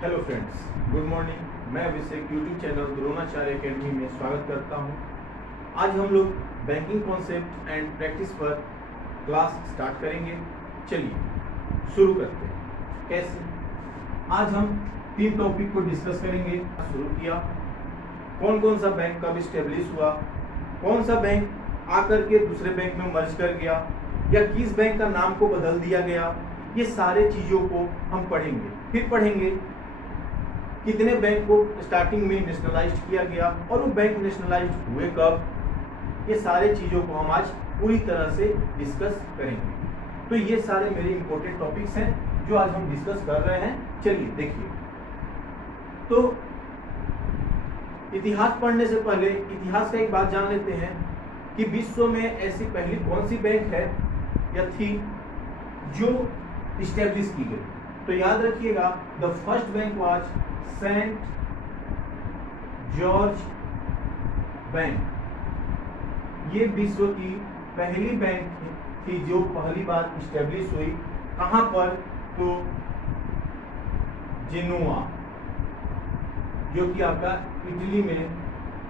Hello friends, good morning. मैं अभिषेक YouTube channel Dronacharya academy में स्वागत करता हूं। आज हम लोग बैंकिंग कॉन्सेप्ट एंड प्रैक्टिस पर क्लास स्टार्ट करेंगे। चलिए शुरू करते हैं। कैसे? आज हम 3 टॉपिक को डिस्कस करेंगे। शुरू किया, कौन कौन सा बैंक कब स्टेब्लिश हुआ, कौन सा बैंक आकर के दूसरे बैंक में मर्ज कर गया या किस बैंक का नाम को बदल दिया गया, ये सारे चीज़ों को हम पढ़ेंगे। फिर पढ़ेंगे कितने बैंक को स्टार्टिंग में नेशनलाइज्ड किया गया और वो बैंक नेशनलाइज्ड हुए कब, ये सारे चीज़ों को हम आज पूरी तरह से डिस्कस करेंगे। तो ये सारे मेरे इंपॉर्टेंट टॉपिक्स हैं जो आज हम डिस्कस कर रहे हैं। चलिए देखिए, तो इतिहास पढ़ने से पहले इतिहास का एक बात जान लेते हैं कि विश्व में ऐसी पहली कौन सी बैंक है या थी जो इस्टेब्लिश की गई। तो याद रखिएगा, the first bank was sent George bank. ये विश्व की पहली बैंक थी जो पहली बार इस्टेब्लिश हुई। कहां पर? तो जेनुआ, जो कि आपका इटली में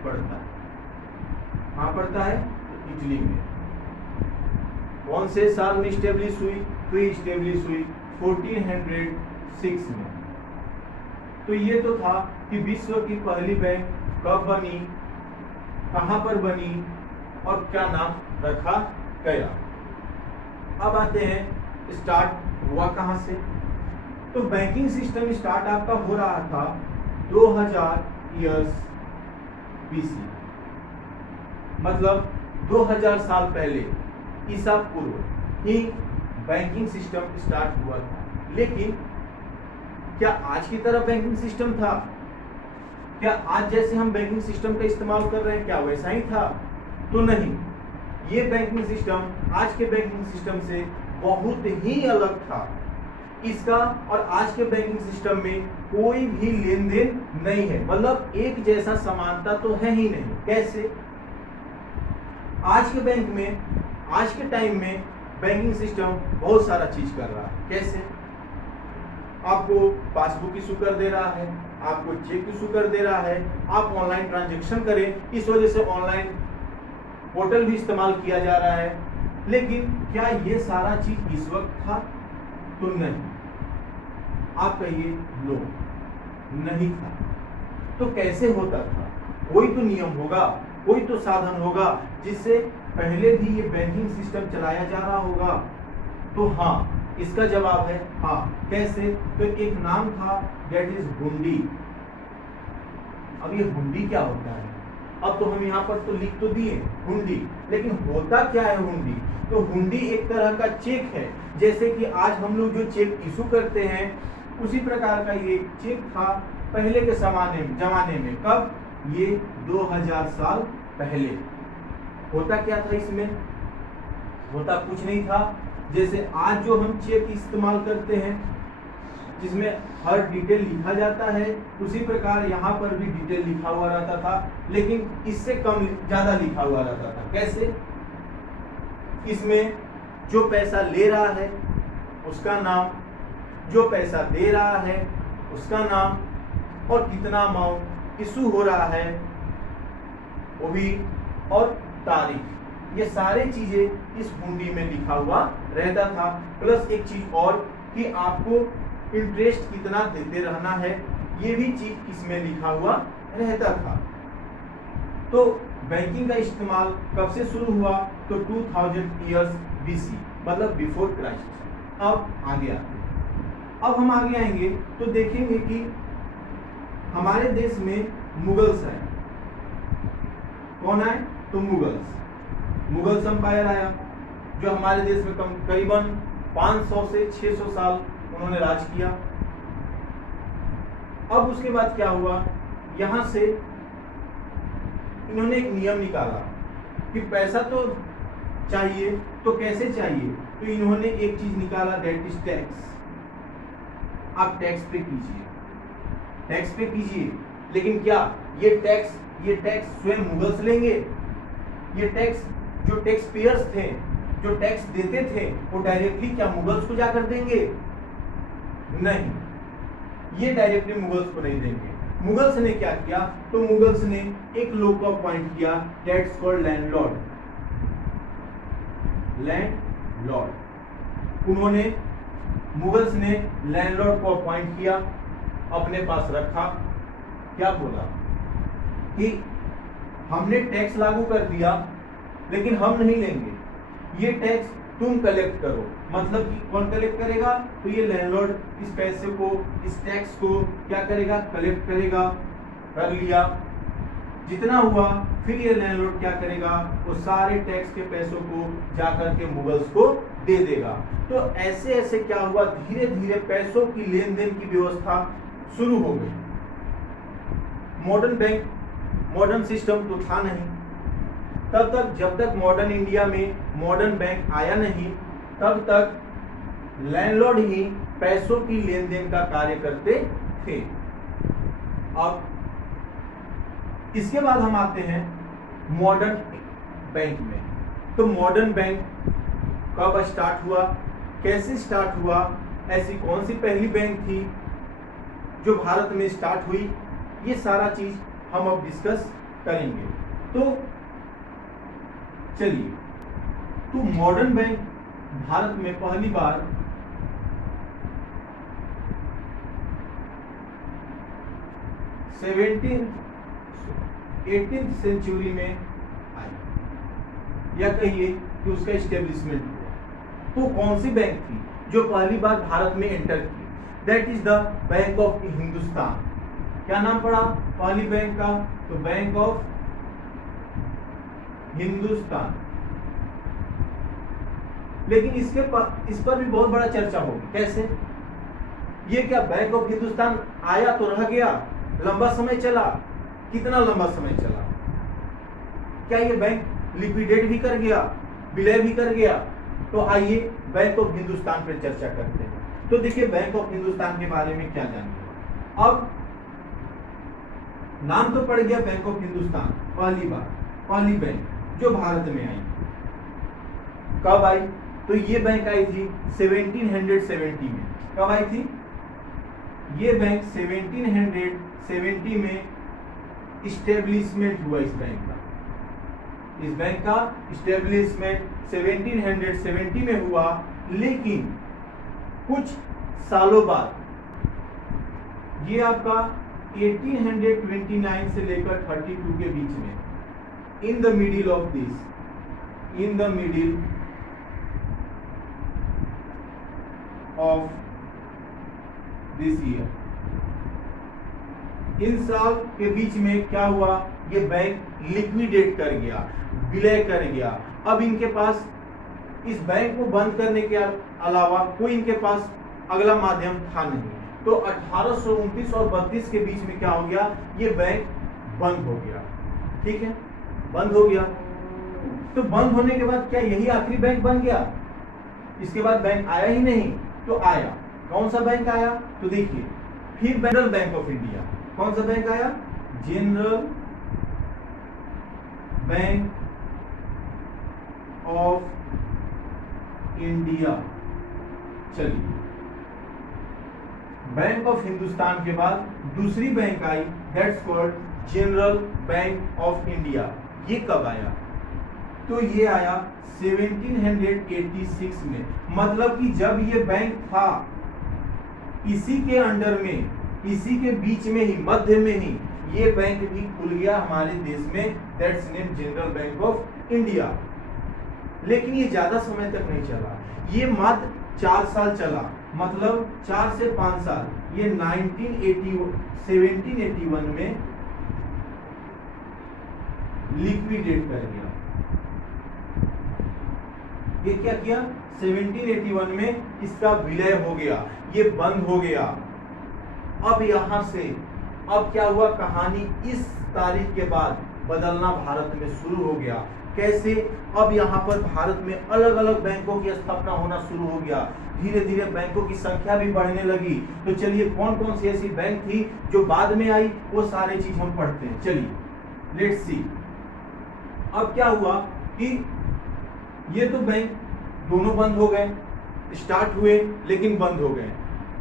पड़ता है। कहां पड़ता है? तो इटली में। कौन से साल में इस्टेब्लिश हुई? तो इस्टेब्लिश हुई 1406 में। तो ये तो था कि विश्व की पहली बैंक कब बनी, कहां पर बनी और क्या नाम रखा गया। अब आते हैं स्टार्ट हुआ कहां से। तो बैंकिंग सिस्टम स्टार्ट आपका हो रहा था 2000 ईयर्स बीसी, मतलब 2000 साल पहले ईसा पूर्व ही बैंकिंग सिस्टम स्टार्ट हुआ था। लेकिन क्या आज की तरह बैंकिंग सिस्टम था? क्या आज जैसे हम बैंकिंग सिस्टम का इस्तेमाल कर रहे हैं क्या वैसा ही था? तो नहीं, ये बैंकिंग सिस्टम आज के बैंकिंग सिस्टम से बहुत ही अलग था। इसका और आज के बैंकिंग सिस्टम में कोई भी लेन देन नहीं है, मतलब एक जैसा समानता तो है ही नहीं। कैसे? आज के बैंक में, आज के टाइम में बैंकिंग सिस्टम बहुत सारा चीज कर रहा है। कैसे? आपको पासबुक इशू कर दे रहा है, आपको चेक इशू कर दे रहा है, आप ऑनलाइन ट्रांजैक्शन करें, इस वजह से ऑनलाइन पोर्टल भी इस्तेमाल किया जा रहा है। लेकिन क्या ये सारा चीज इस वक्त था? तो नहीं। आप कहिए नो, नहीं था। तो कैसे होता था? कोई तो नियम होगा, कोई तो साधन होगा जिससे पहले भी ये बैंकिंग सिस्टम चलाया जा रहा होगा। तो हाँ, इसका जवाब है हाँ। कैसे? तो एक नाम था, दैट इज हुंडी। अब ये हुंडी क्या होता है? अब तो हम यहाँ पर तो लिख तो दिए हुंडी, लेकिन होता क्या है हुंडी? तो हुंडी एक तरह का चेक है। जैसे कि आज हम लोग जो चेक इशू करते हैं उसी प्रकार का ये चेक था पहले के जमाने में। कब? ये 2000 साल पहले। होता क्या था इसमें? होता कुछ नहीं था। जैसे आज जो हम चेक इस्तेमाल करते हैं जिसमें हर डिटेल लिखा जाता है, उसी प्रकार यहाँ पर भी डिटेल लिखा हुआ रहता था, लेकिन इससे कम ज्यादा लिखा हुआ रहता था। कैसे? इसमें जो पैसा ले रहा है उसका नाम, जो पैसा दे रहा है उसका नाम, और कितना अमाउंट इशू हो रहा है वो भी, और तारीख, ये सारे चीजें इस हुंडी में लिखा हुआ रहता था। प्लस एक चीज और कि आपको इंटरेस्ट कितना देते रहना है, ये भी चीज इसमें लिखा हुआ रहता था। तो बैंकिंग का इस्तेमाल कब से शुरू हुआ? तो 2000 ईयर्स बीसी, मतलब बिफोर क्राइस्ट। अब आगे आते हैं। अब हम आगे आएंगे तो देखेंगे कि हमारे देश में मुगल्स आए। कौन आए? तो मुगल्स एम्पायर आया, जो हमारे देश में करीबन 500 से 600 साल उन्होंने राज किया। अब उसके बाद क्या हुआ? यहां से इन्होंने एक नियम निकाला कि पैसा तो चाहिए, तो कैसे चाहिए? तो इन्होंने एक चीज निकाला, दैट इज टैक्स। आप टैक्स पे कीजिए, टैक्स पे कीजिए। लेकिन क्या ये टैक्स स्वयं मुगल्स लेंगे? ये टैक्स जो टैक्स पेयर्स थे, जो टैक्स देते थे, वो डायरेक्टली क्या मुगल्स को जाकर देंगे? नहीं। ये डायरेक्टली मुगल्स को नहीं देंगे। मुगल्स ने क्या किया, तो मुगल्स ने एक लोग को अपॉइंट किया, दैट्स कॉल्ड लैंडलॉर्ड। उन्होंने मुगल्स ने लैंडलॉर्ड को अपॉइंट किया, अपने पास रखा। क्या बोला कि हमने टैक्स लागू कर दिया लेकिन हम नहीं लेंगे, ये टैक्स तुम कलेक्ट करो। मतलब कि कौन कलेक्ट करेगा, तो ये लैंडलॉर्ड इस पैसे को, इस टैक्स को क्या करेगा, कलेक्ट करेगा। कर लिया जितना हुआ, फिर ये लैंडलॉर्ड क्या करेगा, वो सारे टैक्स के पैसों को जाकर के मुगल्स को दे देगा। तो ऐसे ऐसे क्या हुआ, धीरे धीरे पैसों की लेन देन की व्यवस्था शुरू हो गई। मॉडर्न सिस्टम तो था नहीं तब तक, जब तक मॉडर्न इंडिया में मॉडर्न बैंक आया नहीं, तब तक लैंडलॉर्ड ही पैसों की लेन देन का कार्य करते थे। अब इसके बाद हम आते हैं मॉडर्न बैंक में। तो मॉडर्न बैंक कब स्टार्ट हुआ, कैसे स्टार्ट हुआ, ऐसी कौन सी पहली बैंक थी जो भारत में स्टार्ट हुई, ये सारा चीज हम अब डिस्कस करेंगे। तो चलिए, तो मॉडर्न बैंक भारत में पहली बार 18th सेंचुरी में आई, या कहिए कि उसका इस्टेब्लिशमेंट हुआ। तो कौन सी बैंक थी जो पहली बार भारत में एंटर की, that is the bank of Hindustan. क्या नाम पड़ा पहली बैंक का, तो बैंक ऑफ हिंदुस्तान। लेकिन इस पर भी बहुत बड़ा चर्चा होगी। कैसे, ये क्या बैंक ऑफ हिंदुस्तान आया तो रह गया, लंबा समय चला, कितना लंबा समय चला, क्या ये बैंक लिक्विडेट भी कर गया, विलय भी कर गया? तो आइए बैंक ऑफ हिंदुस्तान पर चर्चा करते हैं। तो देखिए बैंक ऑफ हिंदुस्तान के बारे में क्या जानिए। अब नाम तो पड़ गया बैंक ऑफ हिंदुस्तान, पहली बैंक जो भारत में आई। कब आई, तो ये बैंक आई थी 1770 में। कब आई थी ये बैंक? 1770 में इस्टेब्लिशमेंट हुआ इस बैंक का। इस बैंक का इस्टेब्लिशमेंट 1770 में हुआ, लेकिन कुछ सालों बाद, ये आपका 1829 से लेकर 32 के बीच में, in the middle of this year, इन साल के बीच में क्या हुआ, ये बैंक लिक्विडेट कर गया, विलय कर गया। अब इनके पास इस बैंक को बंद करने के अलावा कोई इनके पास अगला माध्यम था नहीं। तो 1829 और 32 के बीच में क्या हो गया, ये बैंक बंद हो गया। ठीक है, बंद हो गया। तो बंद होने के बाद क्या यही आखिरी बैंक बन गया? इसके बाद बैंक आया ही नहीं। तो आया, कौन सा बैंक आया, तो देखिए फिर जनरल बैंक ऑफ इंडिया। कौन सा बैंक आया? General bank of India. चलिए, बैंक ऑफ हिंदुस्तान के बाद दूसरी bank I, that's called general bank of India. ये कब आया? तो ये आया 1786 में। मतलब कि जब ये बैंक था, इसी के अंडर में, इसी के बीच में ही, मध्य में ही ये बैंक भी खुल गया हमारे देश में, that's name general bank of India. लेकिन ये ज्यादा समय तक नहीं चला, ये मात्र 4 साल चला, मतलब 4 से 5 साल। ये 1781 में लिक्विडेट कर गया। ये क्या किया? 1781 में इसका विलय हो गया, ये बंद हो गया। अब यहां से अब क्या हुआ, कहानी इस तारीख के बाद बदलना भारत में शुरू हो गया। कैसे? अब यहाँ पर भारत में अलग अलग बैंकों की स्थापना होना शुरू हो गया, धीरे धीरे बैंकों की संख्या भी बढ़ने लगी। तो चलिए कौन कौन सी ऐसी बैंक थी जो बाद में आई, वो सारे चीज हम पढ़ते हैं। चलिए लेट्स सी। अब क्या हुआ कि ये तो बैंक दोनों बंद हो गए, स्टार्ट हुए लेकिन बंद हो गए।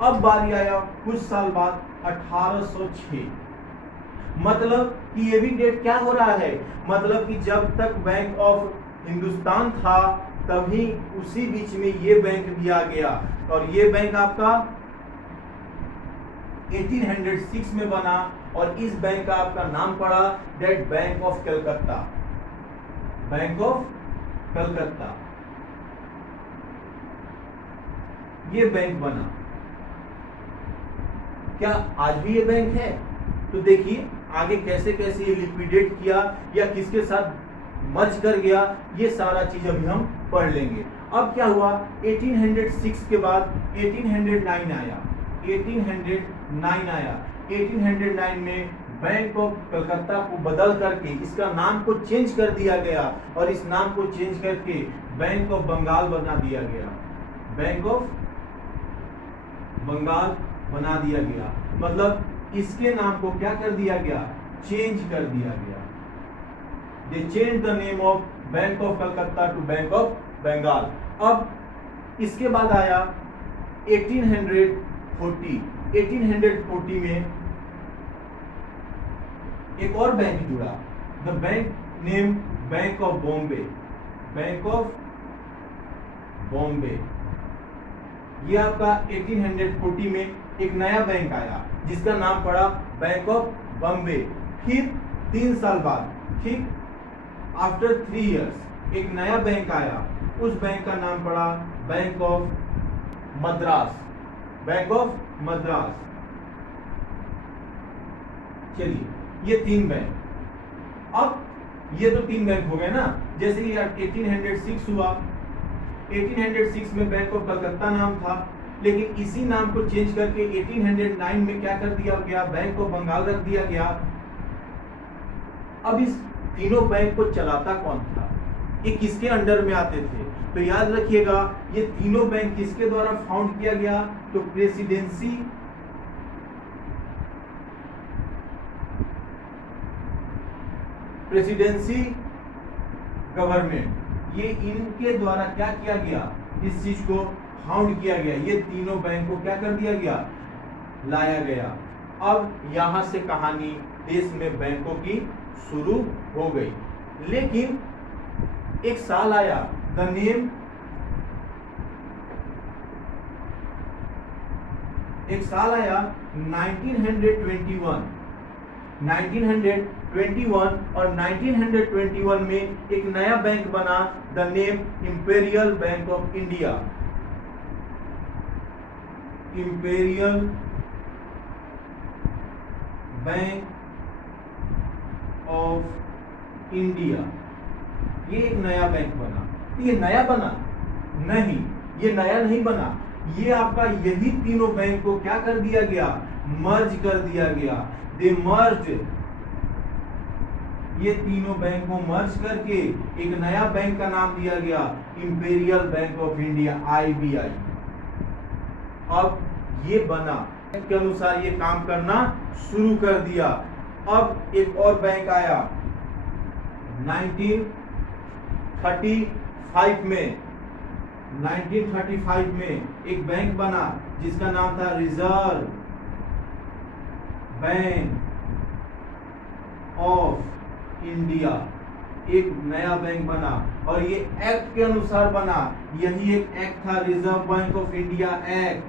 अब बारी आया कुछ साल बाद 1806। मतलब कि ये भी डेट क्या हो रहा है, मतलब कि जब तक बैंक ऑफ हिंदुस्तान था तभी उसी बीच में ये बैंक भी आ गया, और ये बैंक आपका 1806 में बना, और इस बैंक का आपका नाम पड़ा that bank of Calcutta, bank of Calcutta, ये बैंक बना। क्या आज भी ये बैंक है? तो देखिए आगे कैसे कैसे ये लिक्विडेट किया या किसके साथ मर्ज कर गया, ये सारा चीज अभी हम पढ़ लेंगे। अब क्या हुआ, 1806 के बाद 1809 आया, 1809 आया। 1809 में बैंक ऑफ कलकत्ता को बदल करके इसका नाम को चेंज कर दिया गया, और इस नाम को चेंज करके बैंक ऑफ बंगाल बना दिया गया, बैंक ऑफ बंगाल बना दिया गया। मतलब इसके नाम को क्या कर दिया गया, चेंज कर दिया गया। They change the name of bank of Calcutta to bank of Bengal. अब इसके बाद आया 1840। 1840 में एक और बैंक जुड़ा, the bank name bank of Bombay, bank of Bombay. ये आपका 1840 में एक नया बैंक आया जिसका नाम पड़ा बैंक ऑफ बॉम्बे। फिर 3 साल बाद, ठीक आफ्टर 3 इयर्स, एक नया बैंक आया, उस बैंक का नाम पड़ा bank of Madras, bank of Madras. चलिए ये 3 बैंक। अब ये तो 3 बैंक हो गए ना। जैसे कि 1806 हुआ, 1806 में बैंक ऑफ कलकत्ता नाम था, लेकिन इसी नाम को चेंज करके 1809 में क्या कर दिया गया, बैंक ऑफ बंगाल रख दिया गया। अब इस तीनों बैंक को चलाता कौन था, ये किसके अंडर में आते थे? तो याद रखिएगा ये तीनों बैंक किसके द्वारा फाउंड किया गया, तो प्रेसिडेंसी गवर्नमेंट, ये इनके द्वारा क्या किया गया, इस चीज को फाउंड किया गया। ये तीनों बैंक को क्या कर दिया गया, लाया गया। अब यहां से कहानी देश में बैंकों की शुरू हो गई। लेकिन एक साल आया, द नेम, एक साल आया 1921। 1921 और 1921 में एक नया बैंक बना, the name imperial bank of India, imperial bank of India. ये एक नया बैंक बना। ये नया बना नहीं, ये नया नहीं बना, ये आपका यही तीनों बैंक को क्या कर दिया गया, मर्ज कर दिया गया। दे मर्ज, ये तीनों बैंक को मर्ज करके एक नया बैंक का नाम दिया गया, imperial bank of India, IBI। अब ये बना के अनुसार ये काम करना शुरू कर दिया। अब एक और बैंक आया 1935 में। 1935 में एक बैंक बना जिसका नाम था रिजर्व बैंक ऑफ इंडिया। एक नया बैंक बना और ये एक्ट के अनुसार बना। यही एक एक्ट था, reserve bank of India act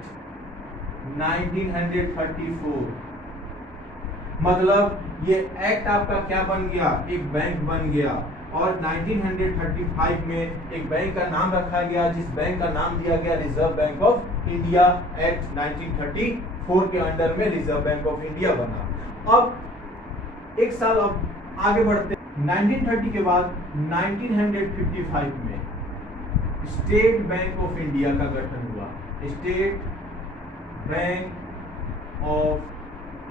1934। मतलब ये एक्ट आपका क्या बन गया, एक बैंक बन गया। और 1935 में एक बैंक का नाम रखा गया जिस बैंक का नाम दिया गया reserve bank of India act 1934 के अंडर में रिजर्व बैंक ऑफ इंडिया बना। अब एक साल अब आगे बढ़ते, 1930 के बाद 1955 में स्टेट बैंक ऑफ इंडिया का गठन हुआ। स्टेट बैंक ऑफ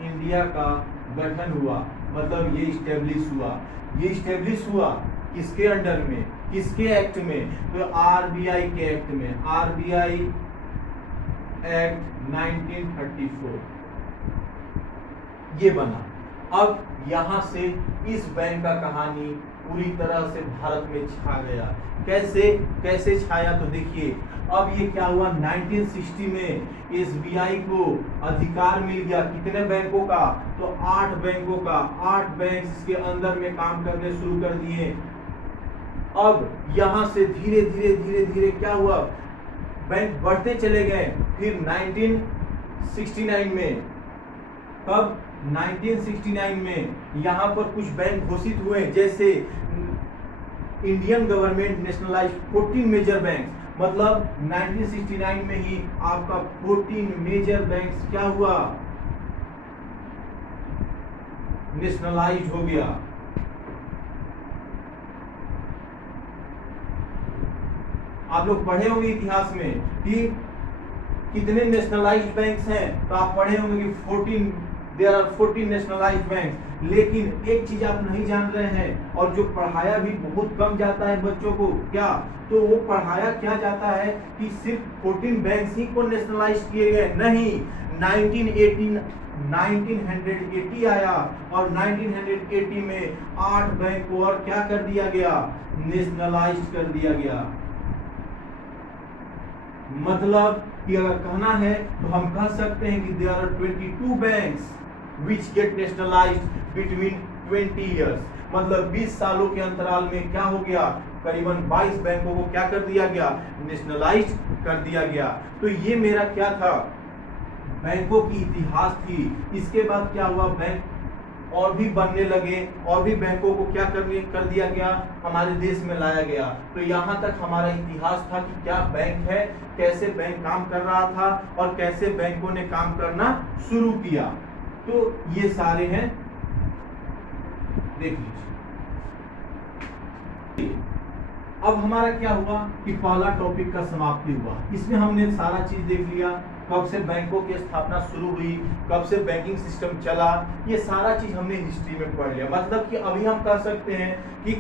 इंडिया का गठन हुआ, मतलब ये स्टेब्लिश हुआ। ये स्टेब्लिश हुआ किसके अंडर में, किसके एक्ट में, तो RBI के एक्ट में, RBI एक्ट 1934 ये बना। अब यहां से इस बैंक का कहानी पूरी तरह से भारत में छा गया। कैसे कैसे छाया, तो देखिए अब ये क्या हुआ, 1960 में एसबीआई को अधिकार मिल गया कितने बैंकों का, तो 8 बैंकों का, 8 बैंक इसके अंदर में काम करने शुरू कर दिए। अब यहां से धीरे धीरे धीरे धीरे क्या हुआ, बैंक बढ़ते चले गए। फिर 1969 में, कब, 1969 में यहाँ पर कुछ बैंक घोषित हुए, जैसे Indian government nationalize 14 major bank, मतलब 1969 में ही आपका 14 मेजर बैंक्स क्या हुआ, नेशनलाइज हो गया। आप लोग पढ़े होंगे इतिहास में कि कितने नेशनलाइज्ड बैंक्स हैं, तो आप पढ़े होंगे कि 14, देयर आर 14 नेशनलाइज्ड बैंक। लेकिन एक चीज आप नहीं जान रहे हैं, और जो पढ़ाया भी बहुत कम जाता है बच्चों को, क्या, तो वो पढ़ाया क्या जाता है कि सिर्फ 14 बैंक्स ही को नेशनलाइज किए गए, नहीं, 1980 आया और 1980 में 8 बैंक को और क्या कर दिया गया, नेशनलाइज कर दिया गया। मतलब कि अगर कहना है तो हम कह सकते हैं कि there are 22 banks which get nationalized between 20 years, मतलब 20 सालों के अंतराल में क्या हो गया, करीबन 22 बैंकों को क्या कर दिया गया, नेशनलाइज कर दिया गया। तो ये मेरा क्या था, बैंकों की इतिहास थी। इसके बाद क्या हुआ, बैंक और भी बनने लगे, और भी बैंकों को क्या कर दिया गया, हमारे देश में लाया गया। तो यहाँ तक हमारा इतिहास था कि क्या बैंक है, कैसे बैंक काम कर रहा था, और कैसे बैंकों ने काम करना शुरू किया। तो ये सारे हैं, देख लीजिए। अब हमारा क्या हुआ कि पहला टॉपिक का समाप्ति हुआ। इसमें हमने सारा चीज देख लिया, कब से बैंकों की स्थापना शुरू हुई, कब से बैंकिंग सिस्टम चला, ये सारा चीज हमने हिस्ट्री में पढ़ लिया। मतलब कि अभी हम कह सकते हैं कि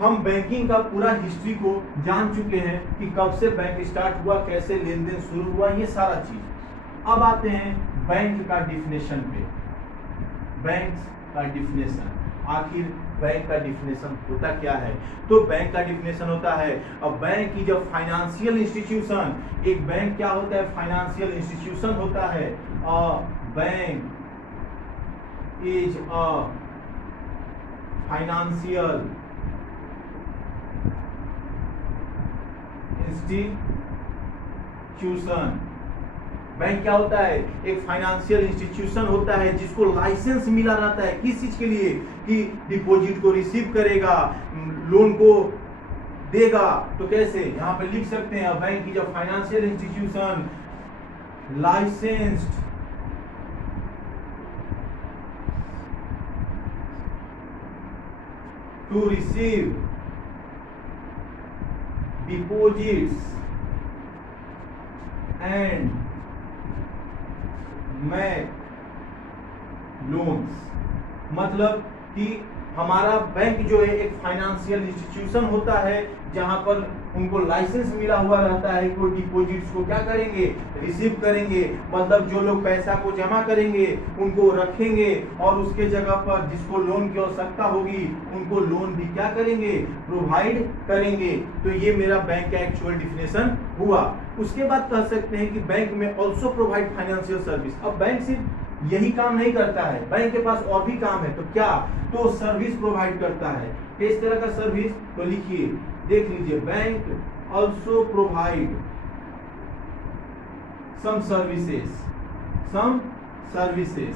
हम बैंकिंग का पूरा हिस्ट्री को जान चुके हैं कि कब से बैंक स्टार्ट हुआ, कैसे लेन देन शुरू हुआ, ये सारा चीज। अब आते हैं बैंक का डिफिनेशन पे। बैंक का डिफिनेशन, आखिर बैंक का डिफिनेशन होता क्या है, तो बैंक का डिफिनेशन होता है, अब बैंक की जब फाइनेंशियल इंस्टीट्यूशन, एक बैंक क्या होता है, फाइनेंशियल इंस्टीट्यूशन होता है। Bank is a financial institution. Bank क्या होता है, एक फाइनेंशियल इंस्टीट्यूशन होता है जिसको लाइसेंस मिला रहता है, किस चीज के लिए, कि डिपॉजिट को रिसीव करेगा, लोन को देगा। तो कैसे, यहाँ पे लिख सकते हैं, bank is a financial institution licensed to receive deposits and make loans. मतलब कि हमारा बैंक जो है एक फाइनेंशियल इंस्टीट्यूशन होता है जहां पर उनको लाइसेंस मिला हुआ रहता है कि वो डिपॉजिट्स को क्या करेंगे, रिसीव करेंगे। मतलब जो लोग पैसा को जमा करेंगे उनको रखेंगे, और उसके जगह पर जिसको लोन की आवश्यकता होगी उनको लोन भी क्या करेंगे, प्रोवाइड करेंगे। तो ये मेरा बैंक का एक्चुअल डिफिनेशन हुआ। उसके बाद कह सकते हैं कि बैंक में ऑल्सो प्रोवाइड फाइनेंशियल सर्विस। अब बैंक सिर्फ यही काम नहीं करता है, बैंक के पास और भी काम है। तो क्या, तो सर्विस प्रोवाइड करता है। किस तरह का सर्विस, तो लिखिए, देख लीजिए, bank also provide some services. Some services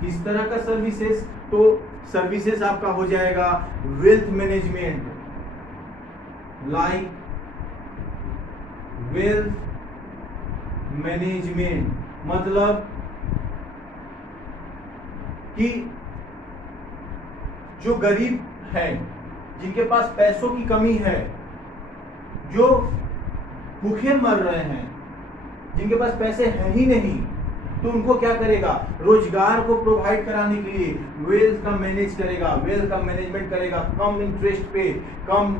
किस तरह का सर्विसेज, तो सर्विसेज आपका हो जाएगा wealth management, like wealth management. मतलब कि जो गरीब है, जिनके पास पैसों की कमी है, जो भूखे मर रहे हैं, जिनके पास पैसे हैं ही नहीं, तो उनको क्या करेगा, रोजगार को प्रोवाइड कराने के लिए वेल्थ का मैनेज करेगा, वेल्थ का मैनेजमेंट करेगा, कम इंटरेस्ट पे, कम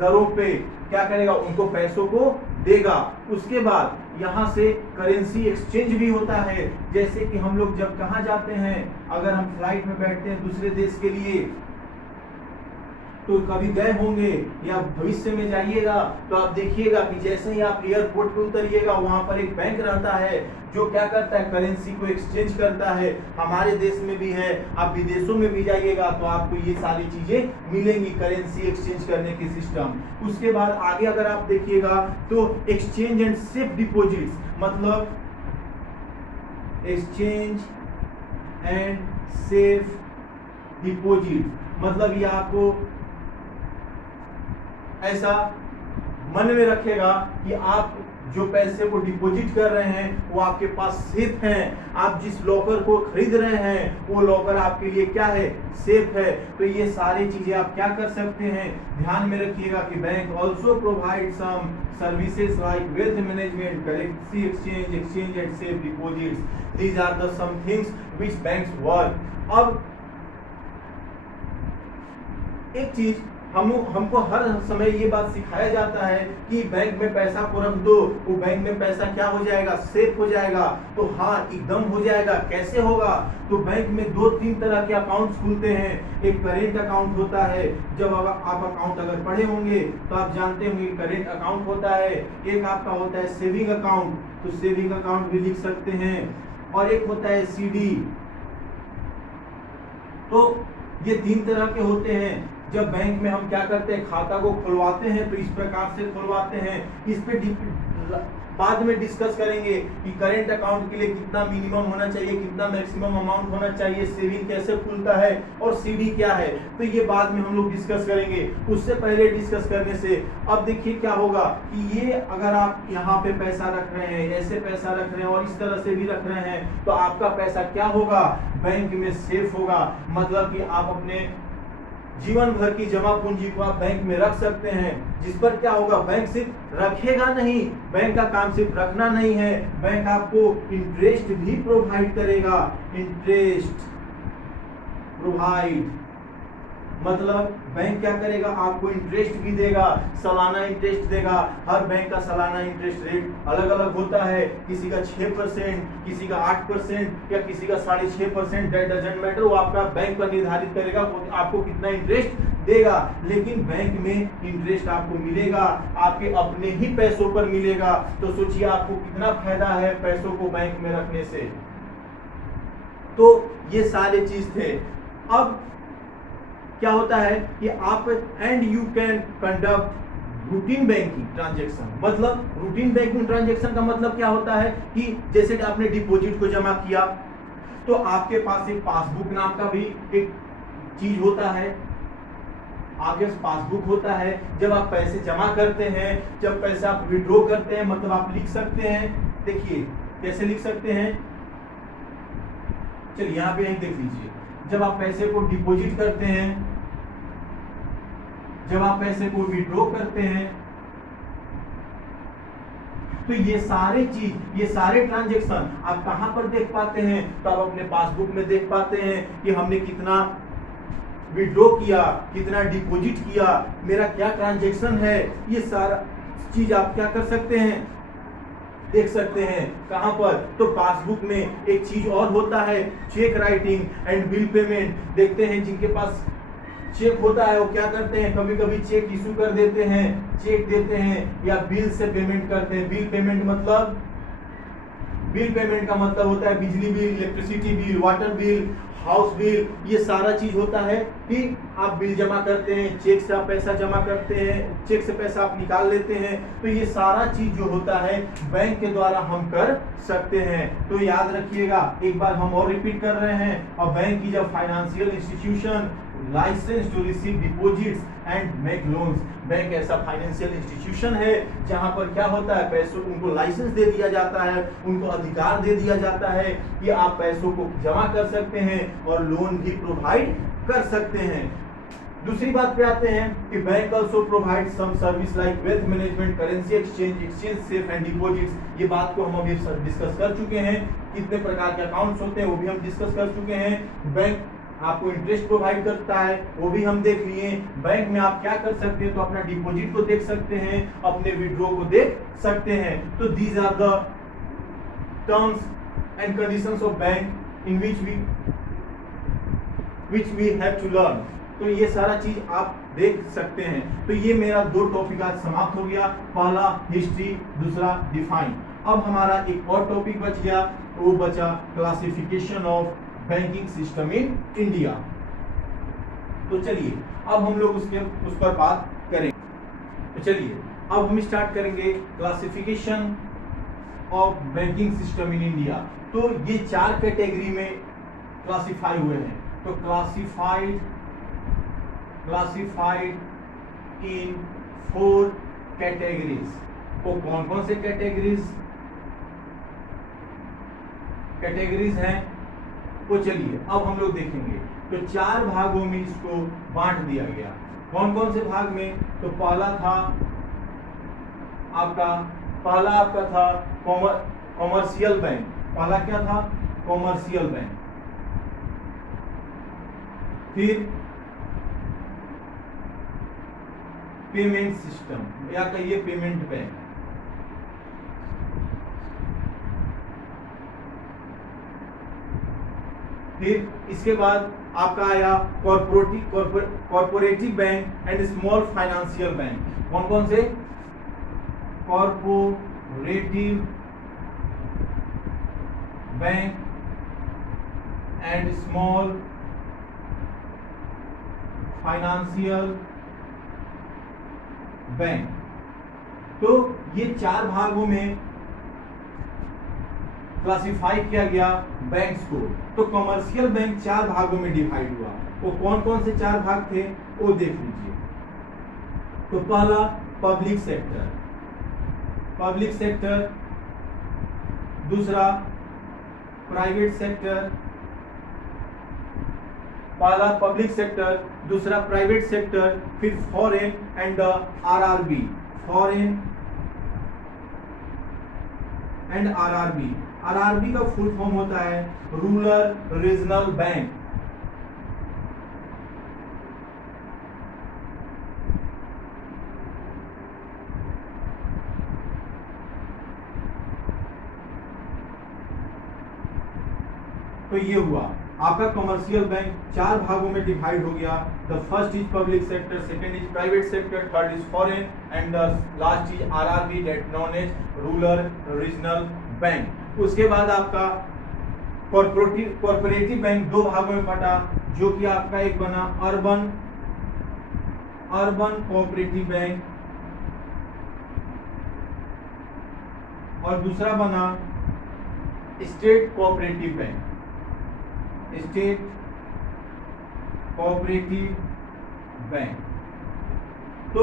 दरों पे क्या करेगा, उनको पैसों को देगा। उसके बाद यहाँ से करेंसी एक्सचेंज भी होता है। जैसे कि हम लोग जब कहाँ जाते हैं, अगर हम फ्लाइट में बैठते हैं दूसरे देश के लिए, तो कभी गए होंगे या भविष्य में जाइएगा तो आप देखिएगा कि जैसे ही आप एयरपोर्ट पे उतरिएगा वहां पर एक बैंक रहता है जो क्या करता है, करेंसी को एक्सचेंज करता है। हमारे देश में भी है, आप विदेशों में भी जाइएगा तो आपको ये सारी चीजें मिलेंगी, करेंसी एक्सचेंज करने की सिस्टम। उसके बाद आगे अगर आप देखिएगा तो एक्सचेंज एंड सेफ डिपॉजिट्स, मतलब एक्सचेंज एंड सेफ डिपॉजिट, मतलब ये आपको ऐसा मन में रखेगा कि आप जो पैसे को डिपॉजिट कर रहे हैं वो आपके पास सेफ हैं। आप जिस लॉकर को खरीद रहे हैं वो लॉकर आपके लिए क्या है, सेफ है। तो ये सारी चीजें आप क्या कर सकते हैं, ध्यान में रखिएगा कि bank also provide some services like wealth management, currency exchange, exchange and safe deposits. These are the some things which banks work. अब एक चीज हमको हर समय ये बात सिखाया जाता है कि बैंक में पैसा को रख दो, वो बैंक में पैसा क्या हो जाएगा, सेफ हो जाएगा। तो हाँ, एकदम हो जाएगा। कैसे होगा, तो बैंक में 2-3 तरह के अकाउंट्स खुलते हैं। एक करेंट अकाउंट होता है, जब आप अकाउंट अगर पढ़े होंगे तो आप जानते होंगे करेंट अकाउंट होता है। एक आपका होता है सेविंग अकाउंट, तो सेविंग अकाउंट भी लिख सकते हैं। और एक होता है सीडी। तो ये 3 तरह के होते हैं। जब बैंक में हम क्या करते हैं, खाता को खुलवाते हैं तो इस प्रकार से खुलवाते हैं। इस पे बाद में डिस्कस करेंगे कि करेंट अकाउंट के लिए कितना मिनिमम होना चाहिए, कितना मैक्सिमम अमाउंट होना चाहिए, सेविंग कैसे खुलता है और सीडी क्या है, तो ये बाद में हम लोग डिस्कस करेंगे। उससे पहले डिस्कस करने से अब देखिए क्या होगा कि ये अगर आप यहाँ पे पैसा रख रहे हैं, ऐसे पैसा रख रहे हैं और इस तरह से भी रख रहे हैं, तो आपका पैसा क्या होगा, बैंक में सेफ होगा। मतलब कि आप अपने जीवन भर की जमा पूंजी को आप बैंक में रख सकते हैं, जिस पर क्या होगा, बैंक सिर्फ रखेगा नहीं, बैंक का काम सिर्फ रखना नहीं है, बैंक आपको इंटरेस्ट भी प्रोवाइड करेगा। इंटरेस्ट प्रोवाइड मतलब बैंक क्या करेगा, आपको इंटरेस्ट भी देगा, सालाना इंटरेस्ट देगा। हर बैंक का सालाना इंटरेस्ट रेट अलग अलग होता है, किसी का 6%, किसी का 8% या किसी का 6.5%, दैट डजंट मैटर। वो आपका बैंक पर निर्धारित करेगा आपको कितना इंटरेस्ट देगा। लेकिन बैंक में इंटरेस्ट आपको मिलेगा, आपके अपने ही पैसों पर मिलेगा। तो सोचिए आपको कितना फायदा है पैसों को बैंक में रखने से। तो ये सारे चीज थे। अब क्या होता है कि आप and you can conduct routine banking transaction. मतलब रूटीन बैंकिंग ट्रांजैक्शन का मतलब क्या होता है कि जैसे कि आपने डिपॉजिट को जमा किया तो आपके पास एक पासबुक नाम का भी एक चीज होता है, आपके पास पासबुक होता है। जब आप पैसे जमा करते हैं, जब पैसे आप विड्रॉ करते हैं, मतलब आप लिख सकते हैं। देखिए कैसे लिख सकते हैं, चलिए यहाँ पे देख लीजिए। जब आप पैसे को डिपॉजिट करते हैं, जब आप पैसे को विड्रॉ करते हैं, तो ये सारे चीज, ये सारे ट्रांजैक्शन आप कहां पर देख पाते हैं, तो आप अपने पासबुक में देख पाते हैं कि हमने कितना विड्रॉ किया, कितना डिपॉजिट किया, मेरा क्या ट्रांजैक्शन है। ये सारा चीज आप क्या कर सकते हैं, देख सकते हैं। कहां पर, तो पासबुक में एक चीज और होता है, cheque writing and bill payment. देखते हैं जिनके पास चेक होता है वो क्या करते हैं, कभी कभी चेक इशू कर देते हैं, चेक देते हैं या बिल से पेमेंट करते हैं। बिल पेमेंट मतलब, बिल पेमेंट का मतलब होता है बिजली bill, electricity bill, water bill, house bill. ये सारा चीज होता है कि आप बिल जमा करते हैं, चेक से आप पैसा जमा करते हैं, चेक से पैसा आप निकाल लेते हैं। तो ये सारा चीज जो होता है बैंक के द्वारा हम कर सकते हैं। तो याद रखिएगा, एक बार हम और रिपीट कर रहे हैं। और bank is a financial institution license to receive deposits and make loans. Bank ऐसा फाइनेंशियल इंस्टीट्यूशन है जहां पर क्या होता है, पैसों उनको लाइसेंस दे दिया जाता है, उनको अधिकार दे दिया जाता है कि आप पैसों को जमा कर सकते हैं और लोन भी प्रोवाइड कर सकते हैं। दूसरी बात पे आते हैं कि bank also provide some service like wealth management, currency exchange, exchange safe and deposits. ये बात को हम अभी डिस्कस कर चुके हैं। कितने प्रकार के अकाउंट्स होते हैं वो भी हम डिस्कस कर चुके हैं। बैंक आपको इंटरेस्ट प्रोवाइड करता है वो भी हम देख लिए। बैंक में आप क्या कर सकते हैं, तो अपना डिपॉजिट को देख सकते हैं, अपने विड्रॉ को देख सकते हैं। तो these are the terms and conditions of bank in which we have to learn. तो ये सारा चीज आप देख सकते हैं। तो ये मेरा 2 टॉपिक आज समाप्त हो गया, पहला हिस्ट्री, दूसरा डिफाइन। अब हमारा एक और टॉपिक बच गया, वो बचा classification of banking system in India. तो चलिए अब हम लोग उस पर बात करेंगे। तो चलिए अब हम स्टार्ट करेंगे classification of banking system in India. तो ये 4 कैटेगरी में क्लासिफाई हुए हैं। तो क्लासिफाइड इन 4 कैटेगरीज। तो कौन कौन से कैटेगरीज हैं वो चलिए अब हम लोग देखेंगे। तो 4 भागों में इसको बांट दिया गया। कौन कौन से भाग में? तो पहला आपका था कॉमर्शियल बैंक। पहला क्या था? Commercial bank. फिर पेमेंट सिस्टम या कहिए पेमेंट बैंक। फिर इसके बाद आपका आया corporative bank and small financial bank. कौन कौन से? Corporative bank and small financial bank. तो ये 4 भागों में क्लासिफाई किया गया बैंक्स को। तो कमर्शियल बैंक 4 भागों में डिवाइड हुआ। वो कौन कौन से 4 भाग थे वो देख लीजिए। तो पहला पब्लिक सेक्टर, दूसरा प्राइवेट सेक्टर। पहला पब्लिक सेक्टर, दूसरा प्राइवेट सेक्टर, फिर foreign and RRB. Foreign and RRB. RRB का फुल फॉर्म होता है रूरल रीजनल बैंक। तो ये हुआ आपका कमर्शियल बैंक 4 भागों में डिवाइड हो गया। The first is public sector, second is private sector, third is foreign and the last is RRB that known as rural regional bank. उसके बाद आपका कॉर्पोरेटिव बैंक 2 भागों में बटा, जो कि आपका एक बना अर्बन कोऑपरेटिव बैंक और दूसरा बना state cooperative bank. State cooperative bank. तो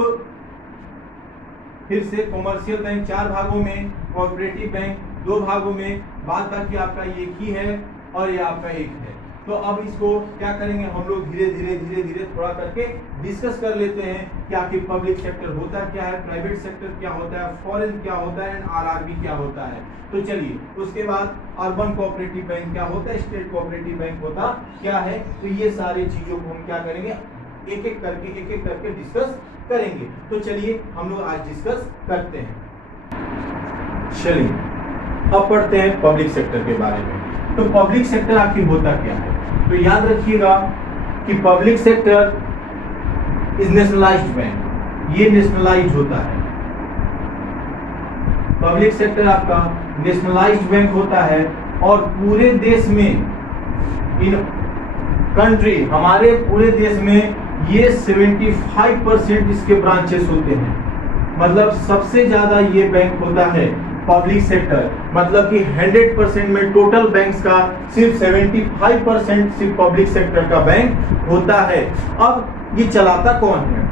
फिर से कॉमर्शियल बैंक 4 भागों में, कोऑपरेटिव बैंक 2 भागों में, बाद बाकी आपका एक ही है और ये आपका एक है। तो अब इसको क्या करेंगे हम लोग धीरे धीरे थोड़ा करके डिस्कस कर लेते हैं कि आखिर पब्लिक सेक्टर होता क्या है, प्राइवेट सेक्टर क्या होता है, फॉरेन क्या होता है एंड आरआरबी क्या होता है। तो चलिए उसके बाद अर्बन कोऑपरेटिव बैंक क्या होता है, स्टेट कोऑपरेटिव बैंक होता क्या है। तो ये सारी चीजों को हम क्या करेंगे एक एक करके डिस्कस करेंगे। तो चलिए हम लोग आज डिस्कस करते हैं। चलिए अब पढ़ते हैं पब्लिक सेक्टर के बारे में। तो पब्लिक सेक्टर आखिर होता क्या है? तो याद रखिएगा कि public sector is nationalised bank. ये नेशनलाइज्ड होता है। पब्लिक सेक्टर आपका नेशनलाइज्ड बैंक होता है और पूरे देश में इन कंट्री हमारे पूरे देश में ये 75% इसके ब्रांचेस होते हैं। मतलब सबसे ज्यादा ये बैंक होता है पब्लिक सेक्टर। मतलब कि 100% में टोटल बैंक्स का सिर्फ 75% सिर्फ पब्लिक सेक्टर का बैंक होता है। अब ये चलाता कौन है?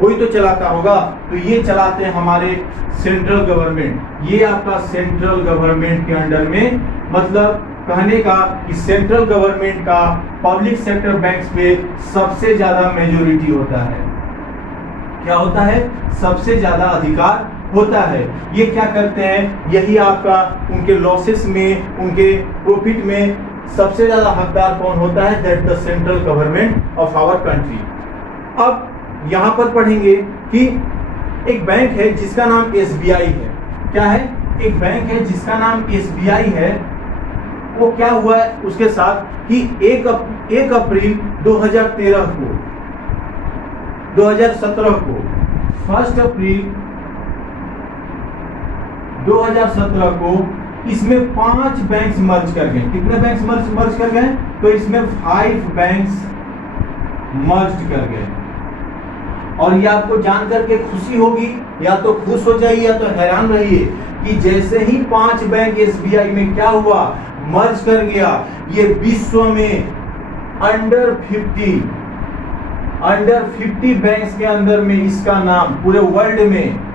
कोई तो चलाता होगा। तो ये चलाते हैं हमारे सेंट्रल गवर्नमेंट। ये आपका सेंट्रल गवर्नमेंट के अंडर में, मतलब कहने का कि सेंट्रल गवर्नमेंट का पब्लिक सेक्टर बैंक्स पे सबसे ज्यादा मेजोरिटी होता है। क्या होता है? सबसे ज्यादा अधिकार होता है। ये क्या करते हैं? यही आपका उनके लॉसेस में, उनके प्रॉफिट में सबसे ज्यादा हकदार कौन होता है? That the central government of our country. अब यहाँ पर पढ़ेंगे कि एक बैंक है जिसका नाम एसबीआई है। क्या है? एक बैंक है जिसका नाम एसबीआई है। वो क्या हुआ है उसके साथ कि 1 अप्रैल 2013 को 2017 को 1 अप्रैल 2017 को इसमें 5 बैंक्स मर्ज कर गए। कितने बैंक्स मर्ज कर गए? तो इसमें 5 बैंक्स मर्ज कर गए। और ये आपको जान करके खुशी होगी, या तो खुश हो जाइए या तो हैरान रहिए कि जैसे ही 5 बैंक एसबीआई में क्या हुआ, मर्ज कर गया, ये विश्व में अंडर 50 बैंक्स के अंदर में इसका नाम पूरे वर्ल्ड में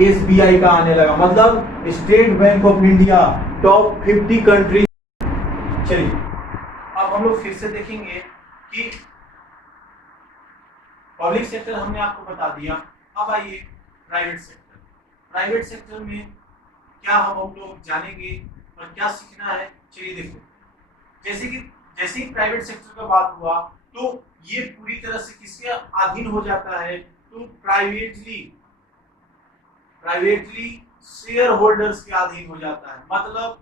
एसबीआई का आने लगा। मतलब state bank of India top 50 country. चलिए अब हम लोग फिर से देखेंगे कि पब्लिक सेक्टर हमने आपको बता दिया। अब आइए प्राइवेट सेक्टर। प्राइवेट सेक्टर में क्या हम लोग जानेंगे और क्या सीखना है, चलिए देखो। जैसे ही प्राइवेट सेक्टर का बात हुआ तो ये पूरी तरह से किसके अधीन हो जाता है? तो प्राइवेटली शेयर होल्डर्स के अधीन हो जाता है। मतलब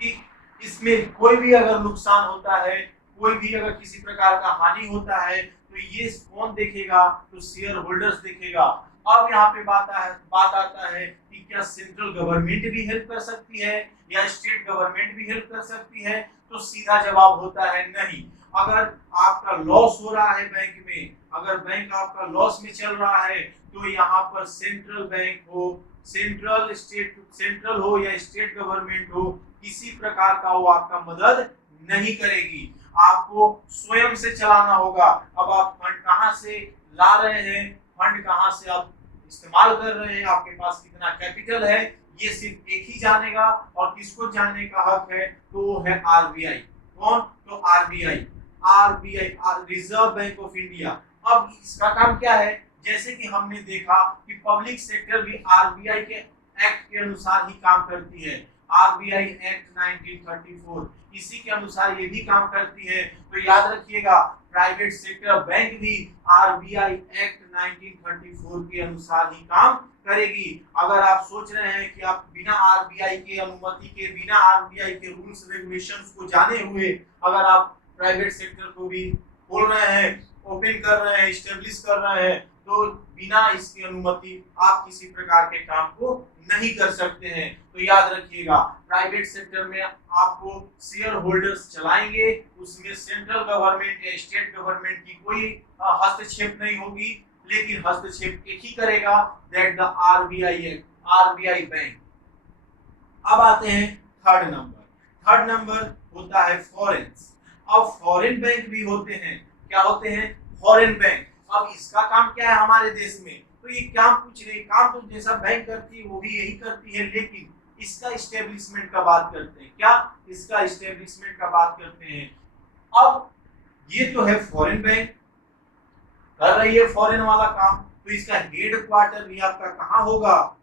कि इसमें कोई भी अगर नुकसान होता है, कोई भी अगर किसी प्रकार का हानि होता है तो ये कौन देखेगा? तो शेयर होल्डर्स देखेगा। अब यहाँ पे बात आता है कि क्या सेंट्रल गवर्नमेंट भी हेल्प कर सकती है या स्टेट गवर्नमेंट भी हेल्प कर सकती है? तो सीधा जवाब होता है नहीं। अगर आपका लॉस हो रहा है बैंक में, अगर बैंक आपका लॉस में चल रहा है, तो यहाँ पर सेंट्रल बैंक हो, सेंट्रल हो या स्टेट गवर्नमेंट हो, किसी प्रकार का वो आपका मदद नहीं करेगी। आपको स्वयं से चलाना होगा। अब आप फंड कहाँ से ला रहे हैं, फंड कहाँ से आप इस्तेमाल कर रहे हैं, आपके पास कितना कैपिटल है, ये सिर्फ एक ही जानेगा। और किसको जानने का हक है? तो वो है आरबीआई। कौन? तो RBI reserve bank of India. अब इसका काम क्या है? जैसे कि हमने देखा कि पब्लिक सेक्टर भी आरबीआई के एक्ट के अनुसार ही काम करती है। आरबीआई एक्ट 1934 इसी के अनुसार ये भी काम करती है। तो याद रखिएगा, प्राइवेट सेक्टर बैंक भी आरबीआई एक्ट 1934 के अनुसार ही काम करेगी। अगर आप सोच रहे हैं कि आप बिना आरबीआई के अनुमति के, बिना आरबीआई के रूल्स रेगुलेशंस को जाने हुए अगर आप प्राइवेट सेक्टर को भी खोल रहे हैं, ओपन कर रहे हैं, एस्टेब्लिश कर रहे हैं, तो बिना इसकी अनुमति आप किसी प्रकार के काम को नहीं कर सकते हैं। तो याद रखिएगा, प्राइवेट सेक्टर में आपको शेयर होल्डर्स चलाएंगे, उसमें सेंट्रल गवर्नमेंट या स्टेट गवर्नमेंट की कोई हस्तक्षेप नहीं होगी, लेकिन हस्तक्षेप एक ही करेगा, दैट द आरबीआई बैंक। अब आते हैं थर्ड नंबर होता है फॉरेन्स। अब फॉरेन बैंक भी होते हैं। क्या होते हैं? Foreign bank. अब इसका काम क्या है हमारे देश में? तो ये काम कुछ नहीं, काम तो जैसा बैंक करती है वो भी यही करती है, लेकिन इसका इस्टेब्लिशमेंट का बात करते हैं। क्या? इसका इस्टेब्लिशमेंट का बात करते हैं। अब ये तो है फॉरेन बैंक, कर रही है फॉरेन वाला काम, तो इसका हेड क्वार्टर भी आपका कहाँ होगा?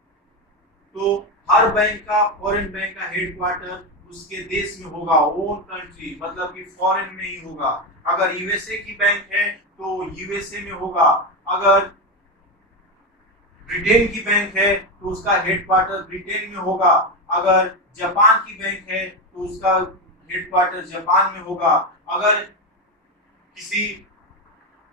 तो हर बैंक का, फॉरेन बैंक का हेड क्वार्टर उसके देश में होगा, ओन कंट्री, मतलब कि फॉरेन में ही होगा। अगर यूएसए की बैंक है तो यूएसए में होगा, अगर ब्रिटेन की बैंक है तो उसका हेडक्वार्टर ब्रिटेन में होगा, अगर जापान की बैंक है तो उसका हेडक्वार्टर जापान में होगा, अगर किसी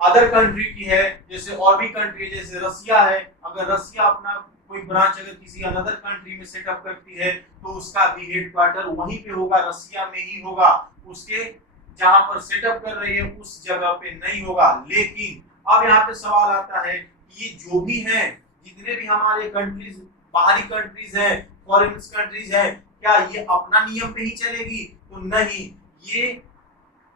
अदर कंट्री की है, जैसे और भी कंट्री जैसे रसिया है, अगर रसिया अपना कोई ब्रांच अगर किसी अनदर कंट्री में सेटअप करती है तो उसका भी हेडक्वार्टर वहीं पे होगा, रसिया में ही होगा, उसके जहां पर सेटअप कर रही है उस जगह पे नहीं होगा। लेकिन अब यहाँ पे सवाल आता है कि ये जो भी हैं, जितने भी हमारे कंट्रीज, बाहरी कंट्रीज हैं, फॉरेन कंट्रीज हैं, क्या ये अपना नियम पे ही चलेगी? तो नहीं, ये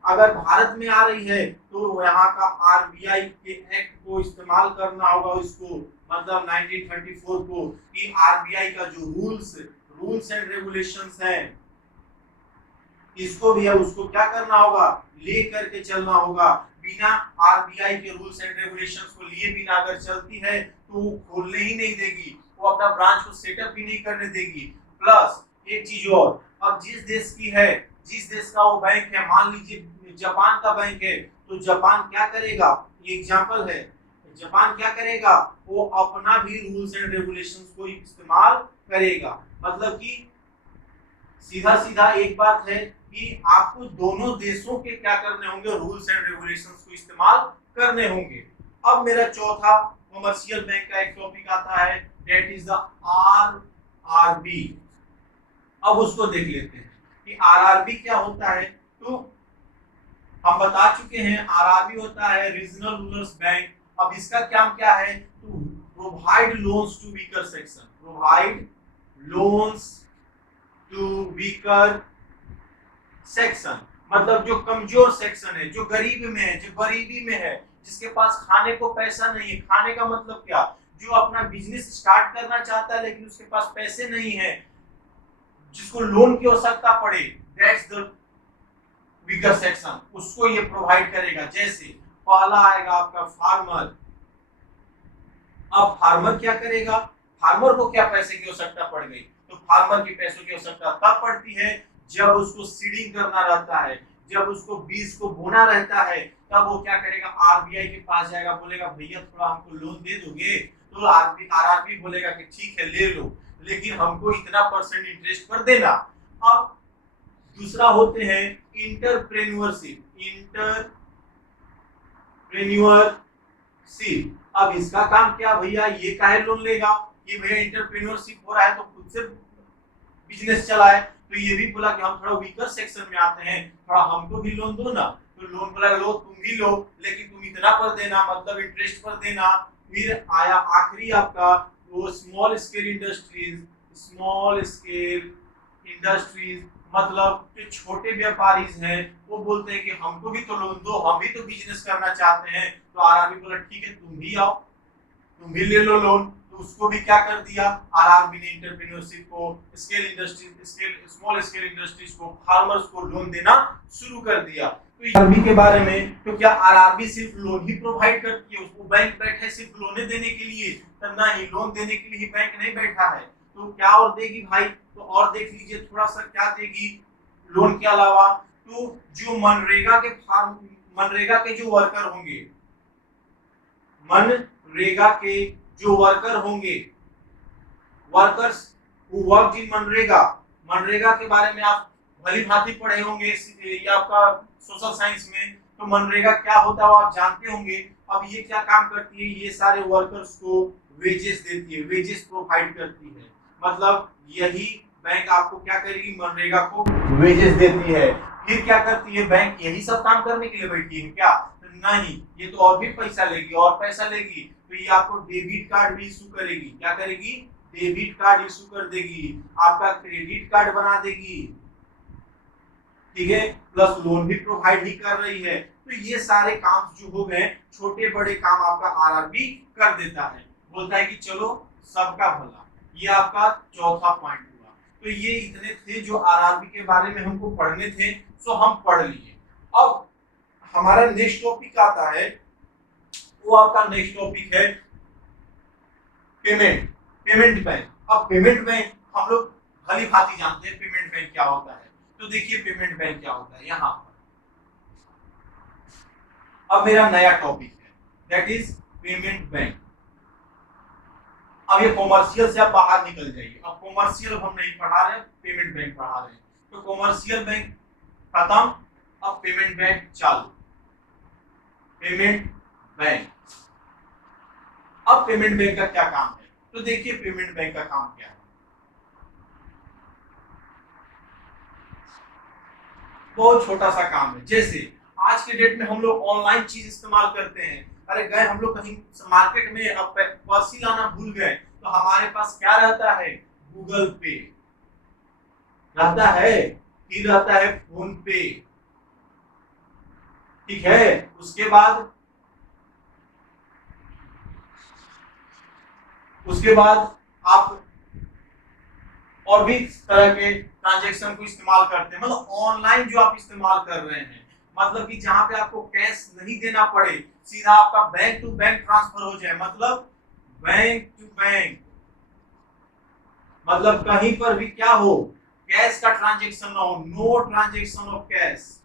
अगर भारत में आ रही है तो यहाँ का आरबीआई के एक्ट को इस्तेमाल करना होगा, इसको मतलब 1934 को, कि आरबीआई का जो रूल्स एंड रेगुलेशंस हैं, इसको भी है उसको क्या करना होगा? ले करके चलना होगा। बिना आरबीआई के रूल्स एंड रेगुलेशंस को लिए बिना अगर चलती है तो वो खोलने ही नहीं देगी, वो अपना ब्रांच को सेटअप भी नहीं करने देगी। प्लस एक चीज और, अब जिस देश का वो बैंक है, मान लीजिए जापान का बैंक है, तो जापान क्या करेगा? ये एग्जांपल है, जापान क्या करेगा? वो अपना भी रूल्स एंड रेगुलेशंस को इस्तेमाल करेगा। मतलब कि सीधा एक बात है कि आपको दोनों देशों के क्या करने होंगे, रूल्स एंड रेगुलेशंस को इस्तेमाल करने होंगे। अब मेरा चौथा कमर्शियल बैंक का एक टॉपिक आता है, दैट इज द आरआरबी। अब उसको देख लेते हैं कि आरआरबी क्या होता है। तो हम बता चुके हैं आरआरबी होता है रीजनल रूरल बैंक। अब इसका काम क्या है, to provide loans to weaker section, provide loans to weaker section, मतलब जो कमजोर सेक्शन है, जो गरीब में है, जो गरीबी में है, जिसके पास खाने को पैसा नहीं है। खाने का मतलब क्या, जो अपना बिजनेस स्टार्ट करना चाहता है लेकिन उसके पास पैसे नहीं है, जिसको लोन की आवश्यकता पड़े, दैट्स द वीकर सेक्शन, उसको ये प्रोवाइड करेगा। जैसे पहला आएगा आपका फार्मर। अब फार्मर क्या करेगा, फार्मर को क्या पैसे की आवश्यकता पड़ गई, तो फार्मर की पैसों की आवश्यकता तब पड़ती है जब उसको सीडिंग करना रहता है, जब उसको बीज को बोना रहता है, तब वो क्या करेगा, आरबीआई के पास जाएगा, बोलेगा भैया थोड़ा हमको लोन दे दोगे, तो आरआरबी बोलेगा कि ठीक है ले लो, लेकिन हमको इतना परसेंट इंटरेस्ट पर देना। अब दूसरा होते हैं इंटरप्रेन्योरशिप, इंटरप्रेन्योरशिप। अब इसका काम क्या भैया, ये काहे लोन लेगा, ये भैया इंटरप्रेन्योरशिप हो रहा है तो खुद से बिजनेस चलाए, तो ये भी बोला कि हम थोड़ा वीकर सेक्शन में आते हैं, थोड़ा हमको भी लोन दो ना, तो लोन बोला लो तुम भी लो, लेकिन तुम इतना पर देना, मतलब इंटरेस्ट पर देना। फिर आया आखिरी आपका वो small scale industries, small scale industries मतलब जो छोटे व्यापारी हैं वो बोलते हैं कि हमको भी तो लोन दो, हम भी तो बिजनेस करना चाहते हैं, तो आरआरबी बोला ठीक है तुम भी आओ, तुम भी ले लो लोन। तो उसको भी क्या कर दिया आरआरबी ने, एंटरप्रेन्योरशिप को, scale industries, small scale industries को, फार्मर्स को लोन देना शुरू कर दिया। तो आरआरबी के बारे में, तो क्या आरआरबी सिर्फ लोन ही प्रोवाइड करती है, उसको बैंक बैठे सिर्फ लोन देने के लिए, तो नहीं, लोन देने के लिए बैंक नहीं बैठा है, तो क्या और देगी भाई, तो और देख लीजिए थोड़ा सा क्या देगी लोन के अलावा। तो जो मनरेगा के जो वर्कर होंगे, मनरेगा के जो वर्कर होंगे, workers who work in MNREGA, MNREGA के बारे में आप भली भांति पढ़े होंगे, ये आपका सोशल साइंस में। तो मनरेगा क्या होता है आप जानते होंगे। अब ये क्या काम करती है, ये सारे वर्कर्स को वेजेस देती है, वेजेस प्रोवाइड करती है, मतलब यही बैंक आपको क्या करेगी, मनरेगा को वेजेस देती है। फिर क्या करती है बैंक, यही सब काम करने के लिए बैठी है क्या, तो नहीं, ये तो और भी पैसा लेगी, और पैसा लेगी, तो ये आपको डेबिट कार्ड भी इशू करेगी, क्या करेगी, डेबिट कार्ड इशू कर देगी, आपका क्रेडिट कार्ड बना देगी, ठीक है, प्लस लोन भी प्रोवाइड ही कर रही है। तो ये सारे काम जो हो गए, छोटे बड़े काम आपका आरआरबी कर देता है, बोलता है कि चलो सबका भला। ये आपका चौथा पॉइंट हुआ। तो ये इतने थे जो आरआरबी के बारे में हमको पढ़ने थे, सो हम पढ़ लिए। अब हमारा नेक्स्ट टॉपिक आता है, वो आपका नेक्स्ट टॉपिक है पेमेंट बैंक। अब पेमेंट बैंक हम लोग भली भांति जानते हैं पेमेंट बैंक क्या होता है। तो देखिए पेमेंट बैंक क्या होता है यहाँ पर। अब मेरा नया टॉपिक है, दैट इज पेमेंट बैंक। अब ये कॉमर्शियल से आप बाहर निकल जाइए, अब कॉमर्शियल हम नहीं पढ़ा रहे, पेमेंट बैंक पढ़ा रहे हैं। तो कॉमर्शियल बैंक खत्म, अब पेमेंट बैंक चालू। पेमेंट बैंक, अब पेमेंट बैंक का क्या काम है, तो देखिए पेमेंट बैंक का काम क्या है। बहुत छोटा सा काम है, जैसे आज के डेट में हम लोग ऑनलाइन चीज इस्तेमाल करते हैं। अरे गए हम लोग कहीं मार्केट में, अब पर्ची लाना भूल गए, तो हमारे पास क्या रहता है, गूगल पे रहता है, फिर रहता है फोन पे, ठीक है। उसके बाद आप और भी तरह के ट्रांजैक्शन को इस्तेमाल करते हैं, मतलब ऑनलाइन जो आप इस्तेमाल कर रहे हैं, मतलब कि जहां पे आपको कैश नहीं देना पड़े, सीधा आपका बैंक टू बैंक ट्रांसफर हो जाए, मतलब बैंक टू बैंक, मतलब कहीं पर भी क्या हो, कैश का ट्रांजैक्शन ना हो, no transaction of cash.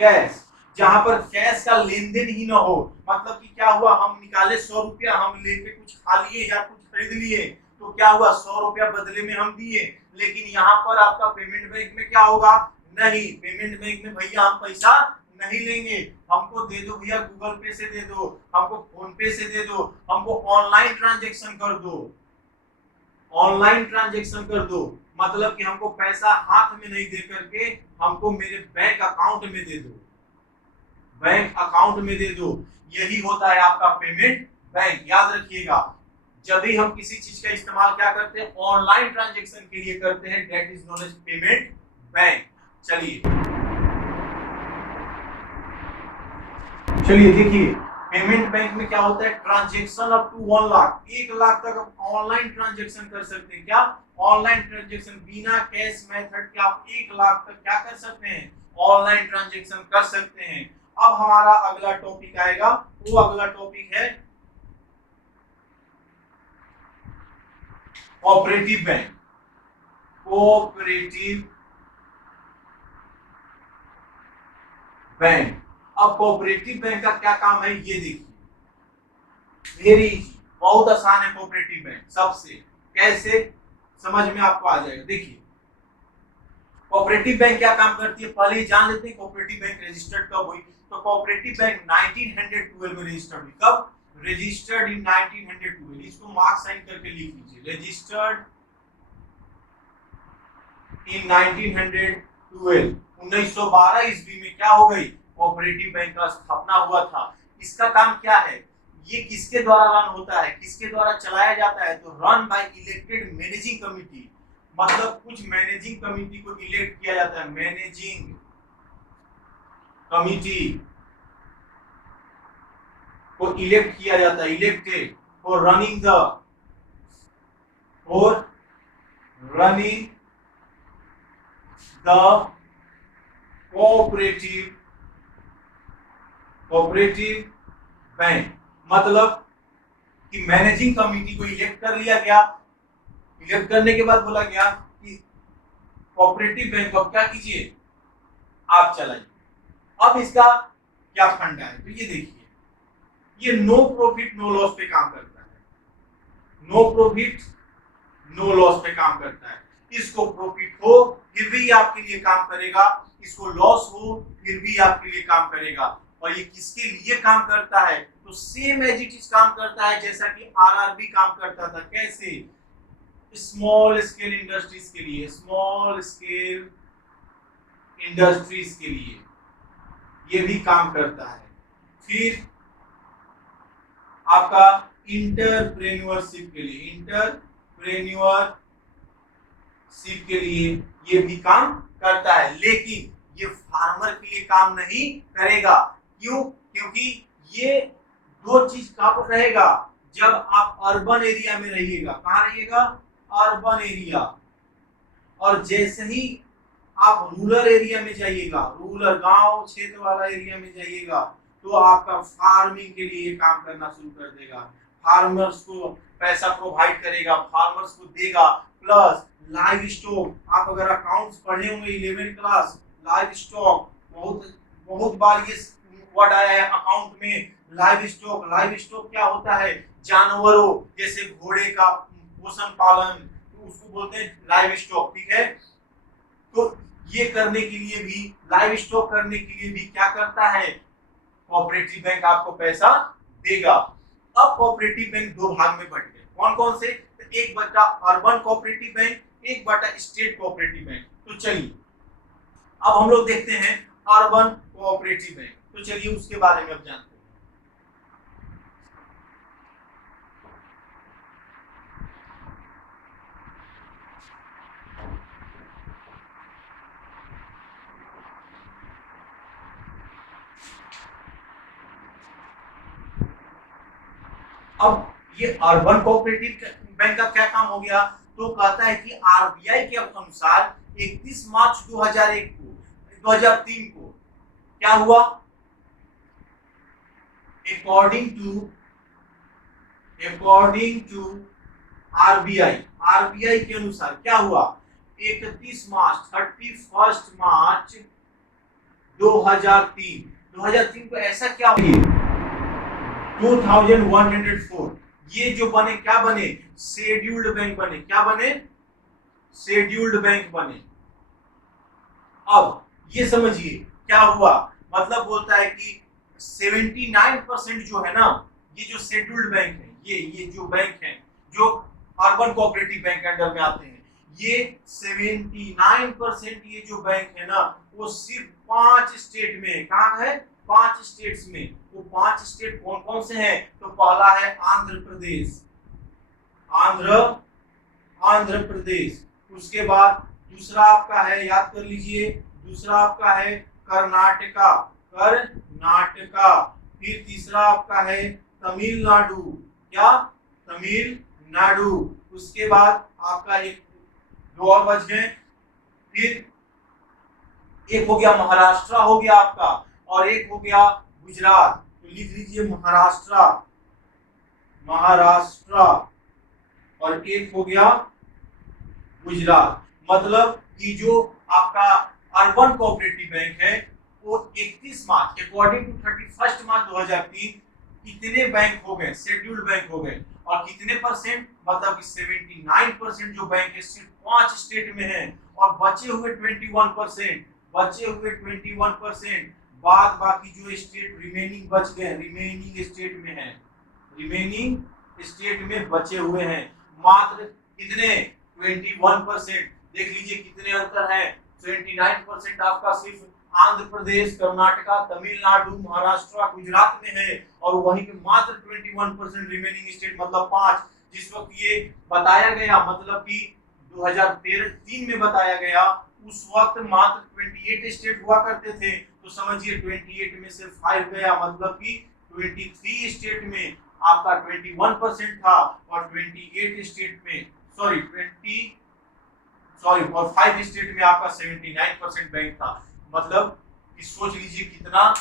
Cash, जहां पर कैश का लेन देन ही ना हो, मतलब कि क्या हुआ, हम निकाले 100 रुपया, हम लेके कुछ खा लिए या कुछ खरीद लिए, तो क्या हुआ, 100 रुपया बदले में हम दिए। लेकिन यहाँ पर आपका पेमेंट बैंक में क्या होगा, नहीं, पेमेंट बैंक में भैया हम पैसा नहीं लेंगे, हमको दे दो भैया, गूगल पे से दे दो, हमको फोन पे से दे दो, हमको ऑनलाइन ट्रांजेक्शन कर दो, ऑनलाइन ट्रांजेक्शन कर दो। मतलब कि हमको पैसा हाथ में नहीं दे करके हमको मेरे बैंक अकाउंट में दे दो, बैंक अकाउंट में दे दो। यही होता है आपका पेमेंट बैंक। याद रखिएगा, जब भी हम किसी चीज का इस्तेमाल क्या करते हैं, ऑनलाइन ट्रांजेक्शन के लिए करते हैं, that is known as payment bank. चलिए देखिए, पेमेंट बैंक में क्या होता है, transaction up to 1 lakh, 1 lakh तक आप ऑनलाइन ट्रांजेक्शन कर सकते हैं। क्या, ऑनलाइन ट्रांजेक्शन, बिना कैश मेथड के आप 1 लाख तक क्या कर सकते हैं, ऑनलाइन ट्रांजेक्शन कर सकते हैं। अब हमारा अगला टॉपिक आएगा, वो अगला टॉपिक है कोऑपरेटिव बैंक। Cooperative bank. अब कोऑपरेटिव बैंक का क्या काम है, ये देखिए, वेरी इजी, बहुत आसान है कोऑपरेटिव बैंक सबसे। कैसे, समझ में आपको आ जाएगा। देखिए, कोऑपरेटिव बैंक क्या काम करती है, पहले जान लेते हैं कोऑपरेटिव बैंक रजिस्टर्ड कब हुई। तो कोऑपरेटिव बैंक 1912 में रजिस्टर्ड हुई। कब, रजिस्टर्ड इन 1912। इसको मार्क साइन करके लिख लीजिए, रजिस्टर्ड इन 1912। 1912 ईस्वी में क्या हो गई, कोऑपरेटिव बैंक का स्थापना हुआ था। इसका काम क्या है, ये किसके द्वारा रन होता है, किसके द्वारा चलाया जाता है, तो run by elected managing committee. मतलब कुछ मैनेजिंग कमिटी को इलेक्ट किया जाता है, मैनेजिंग कमिटी को इलेक्ट किया जाता है, elected for running the cooperative bank. मतलब कि मैनेजिंग कमिटी को इलेक्ट कर लिया गया, इलेक्ट करने के बाद बोला गया कि कोऑपरेटिव बैंक को क्या कीजिए, आप चलाइए। अब इसका क्या फंडा है, तो ये देखिए, ये नो प्रॉफिट नो लॉस पे काम करता है, नो प्रॉफिट नो लॉस पे काम करता है। इसको प्रॉफिट हो फिर भी आपके लिए काम करेगा, इसको लॉस हो फिर भी आपके लिए काम करेगा। और ये किसके लिए काम करता है, तो सेम एज इट इज काम करता है जैसा कि आरआरबी काम करता था। कैसे, स्मॉल स्केल इंडस्ट्रीज के लिए, स्मॉल स्केल इंडस्ट्रीज के लिए ये भी काम करता है। फिर आपका इंटरप्रेन्योरशिप के लिए, इंटरप्रेन्योरशिप के लिए ये भी काम करता है। लेकिन ये फार्मर के लिए काम नहीं करेगा। क्यों, क्योंकि ये दो चीज कब रहेगा, जब आप अर्बन एरिया में रहिएगा। कहां रहिएगा, अर्बन एरिया। और जैसे ही आप रूरल एरिया में जाइएगा, रूरल गांव क्षेत्र वाला एरिया में जाइएगा, तो आपका फार्मिंग के लिए काम करना शुरू कर देगा। फार्मर्स को पैसा प्रोवाइड करेगा, फार्मर्स को देगा। प्लस लाइव स्टॉक, आप अगर अकाउंट्स पढ़े होंगे 11th क्लास, लाइव स्टॉक बहुत बार ये वर्ड आया है अकाउंट में, लाइव स्टॉक। लाइव स्टॉक क्या होता है, जानवरों जैसे घोड़े का पोषण पालन, तो उसको बोलते हैं लाइव स्टॉक। ठीक है, तो ये करने के लिए भी, लाइव स्टॉक करने के लिए भी क्या करता है, कोऑपरेटिव बैंक आपको पैसा देगा। अब कोऑपरेटिव बैंक दो भाग में बट गए, कौन कौन से, तो एक बटा अर्बन कोऑपरेटिव बैंक, एक बटा स्टेट कोऑपरेटिव बैंक। तो चलिए अब हम लोग देखते हैं अर्बन कोऑपरेटिव बैंक। तो चलिए उसके बारे में अब जानते हैं। अब ये अर्बन कोऑपरेटिव बैंक का क्या काम हो गया, तो कहता है कि आरबीआई के अनुसार 31 मार्च 2003 को क्या हुआ, अकॉर्डिंग टू आरबीआई के अनुसार क्या हुआ, 31 मार्च 2003 को ऐसा क्या हुआ, 2104 ये जो बने क्या बने, शेड्यूल्ड बैंक बने, क्या बने, शेड्यूल्ड बैंक बने। अब ये समझिए क्या हुआ, मतलब बोलता है कि 79% जो है ना, ये जो शेड्यूल्ड बैंक है, ये जो बैंक है जो अर्बन कोऑपरेटिव बैंक के अंडर में आते हैं, ये 79% ये जो बैंक है ना, वो सिर्फ 5 स्टेट में है। कहाँ है, 5 स्टेट्स में। वो 5 स्टेट कौन कौन से हैं, तो पहला है आंध्र प्रदेश, आंध्र प्रदेश। उसके बाद दूसरा आपका है, याद कर लीजिए, दूसरा आपका है कर्नाटका, फिर तीसरा आपका है तमिलनाडु, क्या, तमिलनाडु। उसके बाद आपका एक दो और बच गए, फिर एक हो गया महाराष्ट्र हो गया आपका, और एक हो गया गुजरात। तो लिख लीजिए महाराष्ट्र और एक हो गया गुजरात। मतलब कि जो आपका अर्बन कोऑपरेटिव बैंक है वो 31 मार्च अकॉर्डिंग टू 31 मार्च 2003 कितने बैंक हो गए, शेड्यूल्ड बैंक हो गए। और कितने परसेंट, मतलब कि 79% जो बैंक है सिर्फ 5 स्टेट में है, और बचे हुए 21% बाद बाकी जो स्टेट रिमेनिंग बच गए, रिमेनिंग स्टेट में है, रिमेनिंग स्टेट में बचे हुए हैं मात्र कितने, 21%। देख लीजिए कितने अंतर है, 29% आपका सिर्फ आंध्र प्रदेश, कर्नाटका, तमिलनाडु, महाराष्ट्र, गुजरात में है, और वहीं पे मात्र 21% रिमेनिंग स्टेट, मतलब 5। जिस वक्त ये बताया गया, मतलब कि 2013 में बताया गया, उस वक्त मात्र 28 स्टेट हुआ करते थे। तो समझिए 28 में से 5 गया, मतलब कि 23 स्टेट में आपका 21% था, और 28 स्टेट में और 5 स्टेट में आपका 79% बैंक था। मतलब कि सोच लीजिए कितना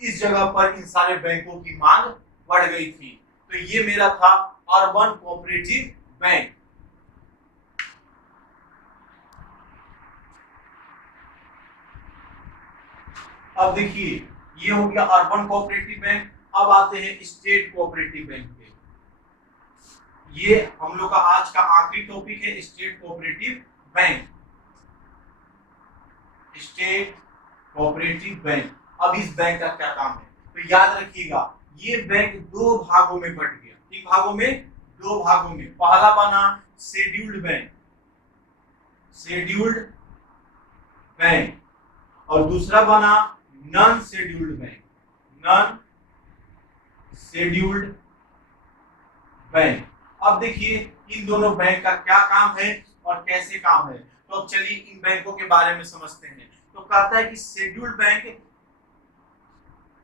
इस जगह पर इन सारे बैंकों की मांग बढ़ गई थी। तो ये मेरा था अर्बन कोऑपरेटिव बैंक। अब देखिए ये हो गया अर्बन कोऑपरेटिव बैंक। अब आते हैं स्टेट कोऑपरेटिव बैंक पे। ये हम लोग का आज का आखिरी टॉपिक है, state cooperative bank. State cooperative bank. अब इस बैंक का क्या काम है, तो याद रखिएगा ये बैंक 2 भागों में बट गया। किन भागों में, 2 भागों में। पहला बना शेड्यूल्ड बैंक, और दूसरा बना non scheduled bank, non scheduled bank. अब देखिए इन दोनों बैंक का क्या काम है और कैसे काम है। तो अब चलिए इन बैंकों के बारे में समझते हैं। तो कहता है कि शेड्यूल्ड बैंक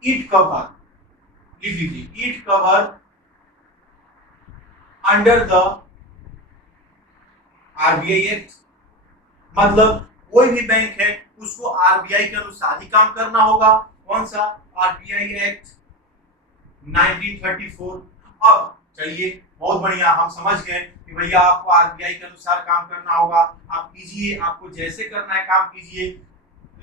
इट कवर, लिख लीजिए, it cover under the RBI act. मतलब कोई भी बैंक है उसको आरबीआई के अनुसार ही काम करना होगा। कौन सा, आरबीआई एक्ट 1934। अब चलिए बहुत बढ़िया, हम समझ गए कि भैया आपको आरबीआई के अनुसार काम करना होगा। आप कीजिए, आपको जैसे करना है काम कीजिए,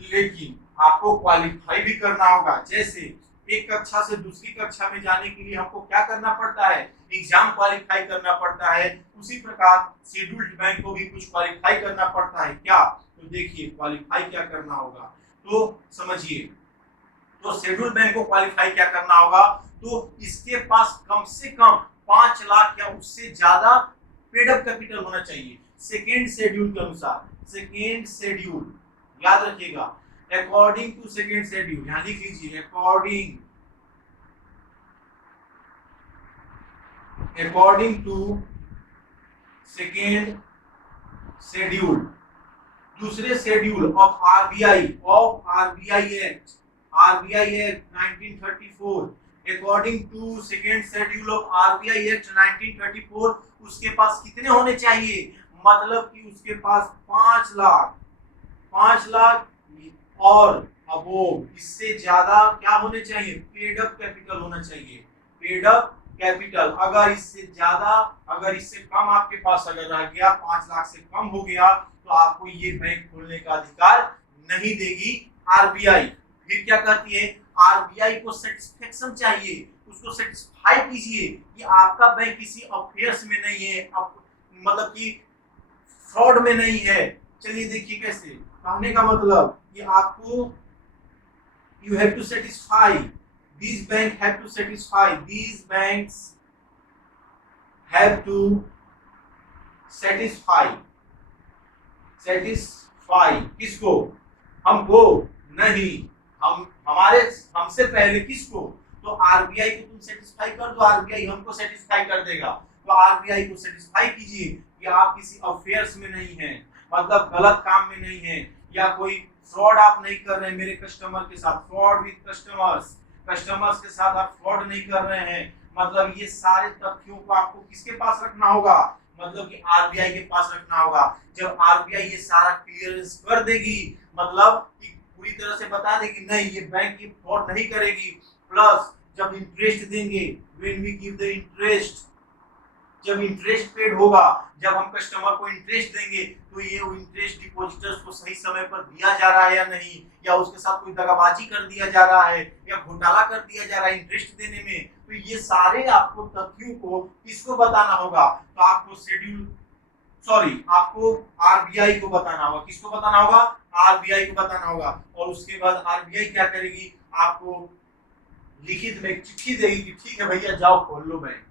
लेकिन आपको क्वालिफाई भी करना होगा। जैसे एक कक्षा से दूसरी कक्षा में जाने के लिए हमको क्या करना पड़ता है, एग्जाम क्वालिफाई करना पड़ता है। उसी प्रकार शेड्यूल्ड बैंक को भी कुछ क्वालिफाई करना पड़ता है। क्या, तो देखिए क्वालिफाई क्या करना होगा, तो समझिए। तो शेड्यूल्ड बैंक को क्वालिफाई क्या करना होगा, तो इसके पास कम से कम 5 लाख या उससे ज्यादा पेड अप कैपिटल होना चाहिए सेकेंड शेड्यूल के अनुसार। सेकेंड शेड्यूल याद रखिएगा, अकॉर्डिंग टू सेकेंड शेड्यूल, यहां लिख लीजिए अकॉर्डिंग टू सेकेंड शेड्यूल, दूसरे schedule of RBI act 1934, according to second schedule of RBI act 1934 उसके पास कितने होने चाहिए, मतलब कि उसके पास 5 लाख और अबोव, इससे ज्यादा क्या होने चाहिए, पेड अप कैपिटल होना चाहिए। पेड अप कैपिटल अगर इससे ज्यादा, अगर इससे कम आपके पास अगर रह गया, 5 लाख से कम हो गया, तो आपको ये बैंक खोलने का अधिकार नहीं देगी आरबीआई। फिर क्या कहती है, आरबीआई को सेटिस्फेक्शन चाहिए, उसको सेटिस्फाई कीजिए कि आपका बैंक किसी अफेयर्स में नहीं है, मतलब कि फ्रॉड में नहीं है। चलिए देखिए कैसे, कहने का मतलब कि आपको you have to satisfy, these banks have to satisfy, these banks have to satisfy, satisfy किसको? हमको नहीं, हम हमारे हमसे पहले किसको? तो आरबीआई को तुम सेटिस्फाई कर दो, आरबीआई हमको सेटिस्फाई कर देगा। तो आरबीआई को सेटिस्फाई कीजिए कि आप किसी अफेयर्स में नहीं हैं, मतलब गलत काम में नहीं है, या कोई फ्रॉड आप नहीं कर रहे हैं मेरे कस्टमर के साथ, फ्रॉड विद कस्टमर्स, कस्टमर्स के साथ आप फ्रॉड नहीं कर रहे हैं। मतलब ये सारे तथ्यों को आपको किसके पास रखना होगा? मतलब कि आरबीआई के पास रखना होगा। जब आरबीआई ये सारा क्लियरेंस कर देगी, मतलब कि पूरी तरह से बता देगी नहीं ये बैंक ये फ्रॉड नहीं करेगी, प्लस जब इंटरेस्ट देंगे, when we give the interest, जब इंटरेस्ट पेड होगा, जब हम कस्टमर को इंटरेस्ट देंगे तो ये इंटरेस्ट डिपॉजिटर्स को सही समय पर दिया जा रहा है या नहीं, या उसके साथ कोई दगाबाजी कर दिया जा रहा है या घोटाला कर दिया जा रहा है इंटरेस्ट देने में। तो ये सारे आपको तथ्यों को किसको बताना होगा? तो आपको आपको आरबीआई को बताना होगा। किसको बताना होगा? आरबीआई को बताना होगा। और उसके बाद आरबीआई क्या करेगी? आपको लिखित में चिट्ठी देगी कि ठीक है भैया जाओ खोल लो बैंक।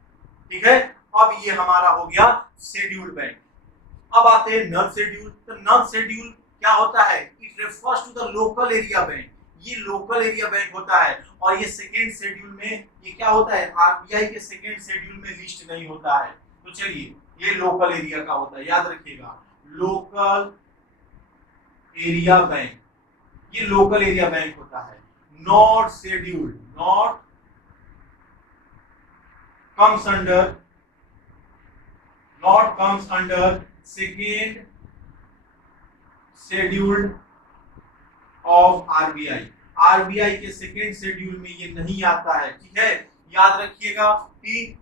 ठीक है, अब ये हमारा हो गया शेड्यूल्ड बैंक। अब आते हैं नॉन शेड्यूल्ड। तो नॉन शेड्यूल्ड क्या होता है? It refers to the local area bank. ये लोकल एरिया बैंक होता है। और ये सेकेंड शेड्यूल में ये क्या होता है? आरबीआई के सेकेंड शेड्यूल में लिस्ट नहीं होता है। तो चलिए ये लोकल एरिया का होता है, याद रखिएगा, लोकल एरिया बैंक, ये लोकल एरिया बैंक होता है। Not scheduled, not comes under second schedule of RBI। RBI के सेकेंड शेड्यूल में ये नहीं आता है। ठीक है, याद रखिएगा कि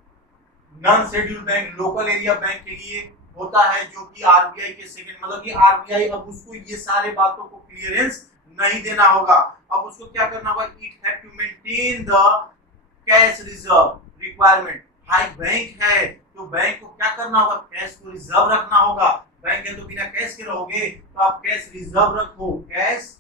non schedule bank local area bank के लिए होता है, जो कि आरबीआई के सेकेंड, मतलब कि आरबीआई अब उसको ये सारे बातों को क्लियरेंस नहीं देना होगा। अब उसको क्या करना होगा? It have to maintain the cash reserve requirement. भाई बैंक है तो बैंक को क्या करना होगा? कैश को रिजर्व रखना होगा। बैंक है तो बिना कैश के रहोगे, तो आप कैश रिजर्व रखो, कैश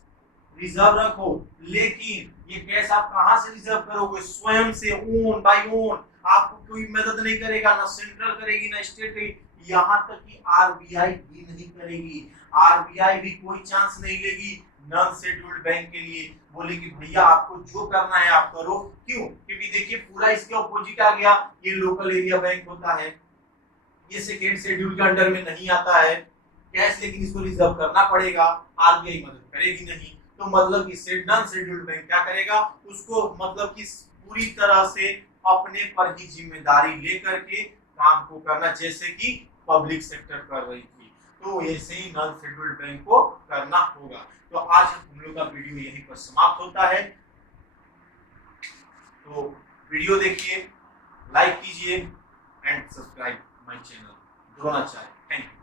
रिजर्व रखो। लेकिन ये कैश आप कहां से रिजर्व करोगे? स्वयं से, ओन बाय ओन। आपको कोई मदद नहीं करेगा, ना सेंट्रल करेगी ना स्टेट करेगी, यहां तक कि आरबीआई भी नहीं करेगी। आरबीआई भी कोई चांस नहीं लेगी नॉन शेड्यूल्ड बैंक के लिए। बोले कि भैया आपको जो करना है आप करो। क्यों? क्योंकि देखिए पूरा इसके ऑपोजिट आ गया। ये लोकल एरिया बैंक होता है, ये सेकेंड शेड्यूल के अंडर में नहीं आता है कैश, लेकिन इसको रिजर्व करना पड़ेगा, आरबीआई मदद करेगी नहीं। तो मतलब कि नॉन शेड्यूल्ड बैंक क्या करेगा? उसको मतलब कि पूरी तरह से अपने पर ही जिम्मेदारी लेकर के काम को करना, जैसे कि पब्लिक सेक्टर कर रही थी। तो ऐसे ही नॉन शेड्यूल्ड बैंक को करना होगा। तो आज हम लोग का वीडियो यहीं पर समाप्त होता है। तो वीडियो देखिए, लाइक कीजिए and subscribe my channel, Dronacharya. Thank you.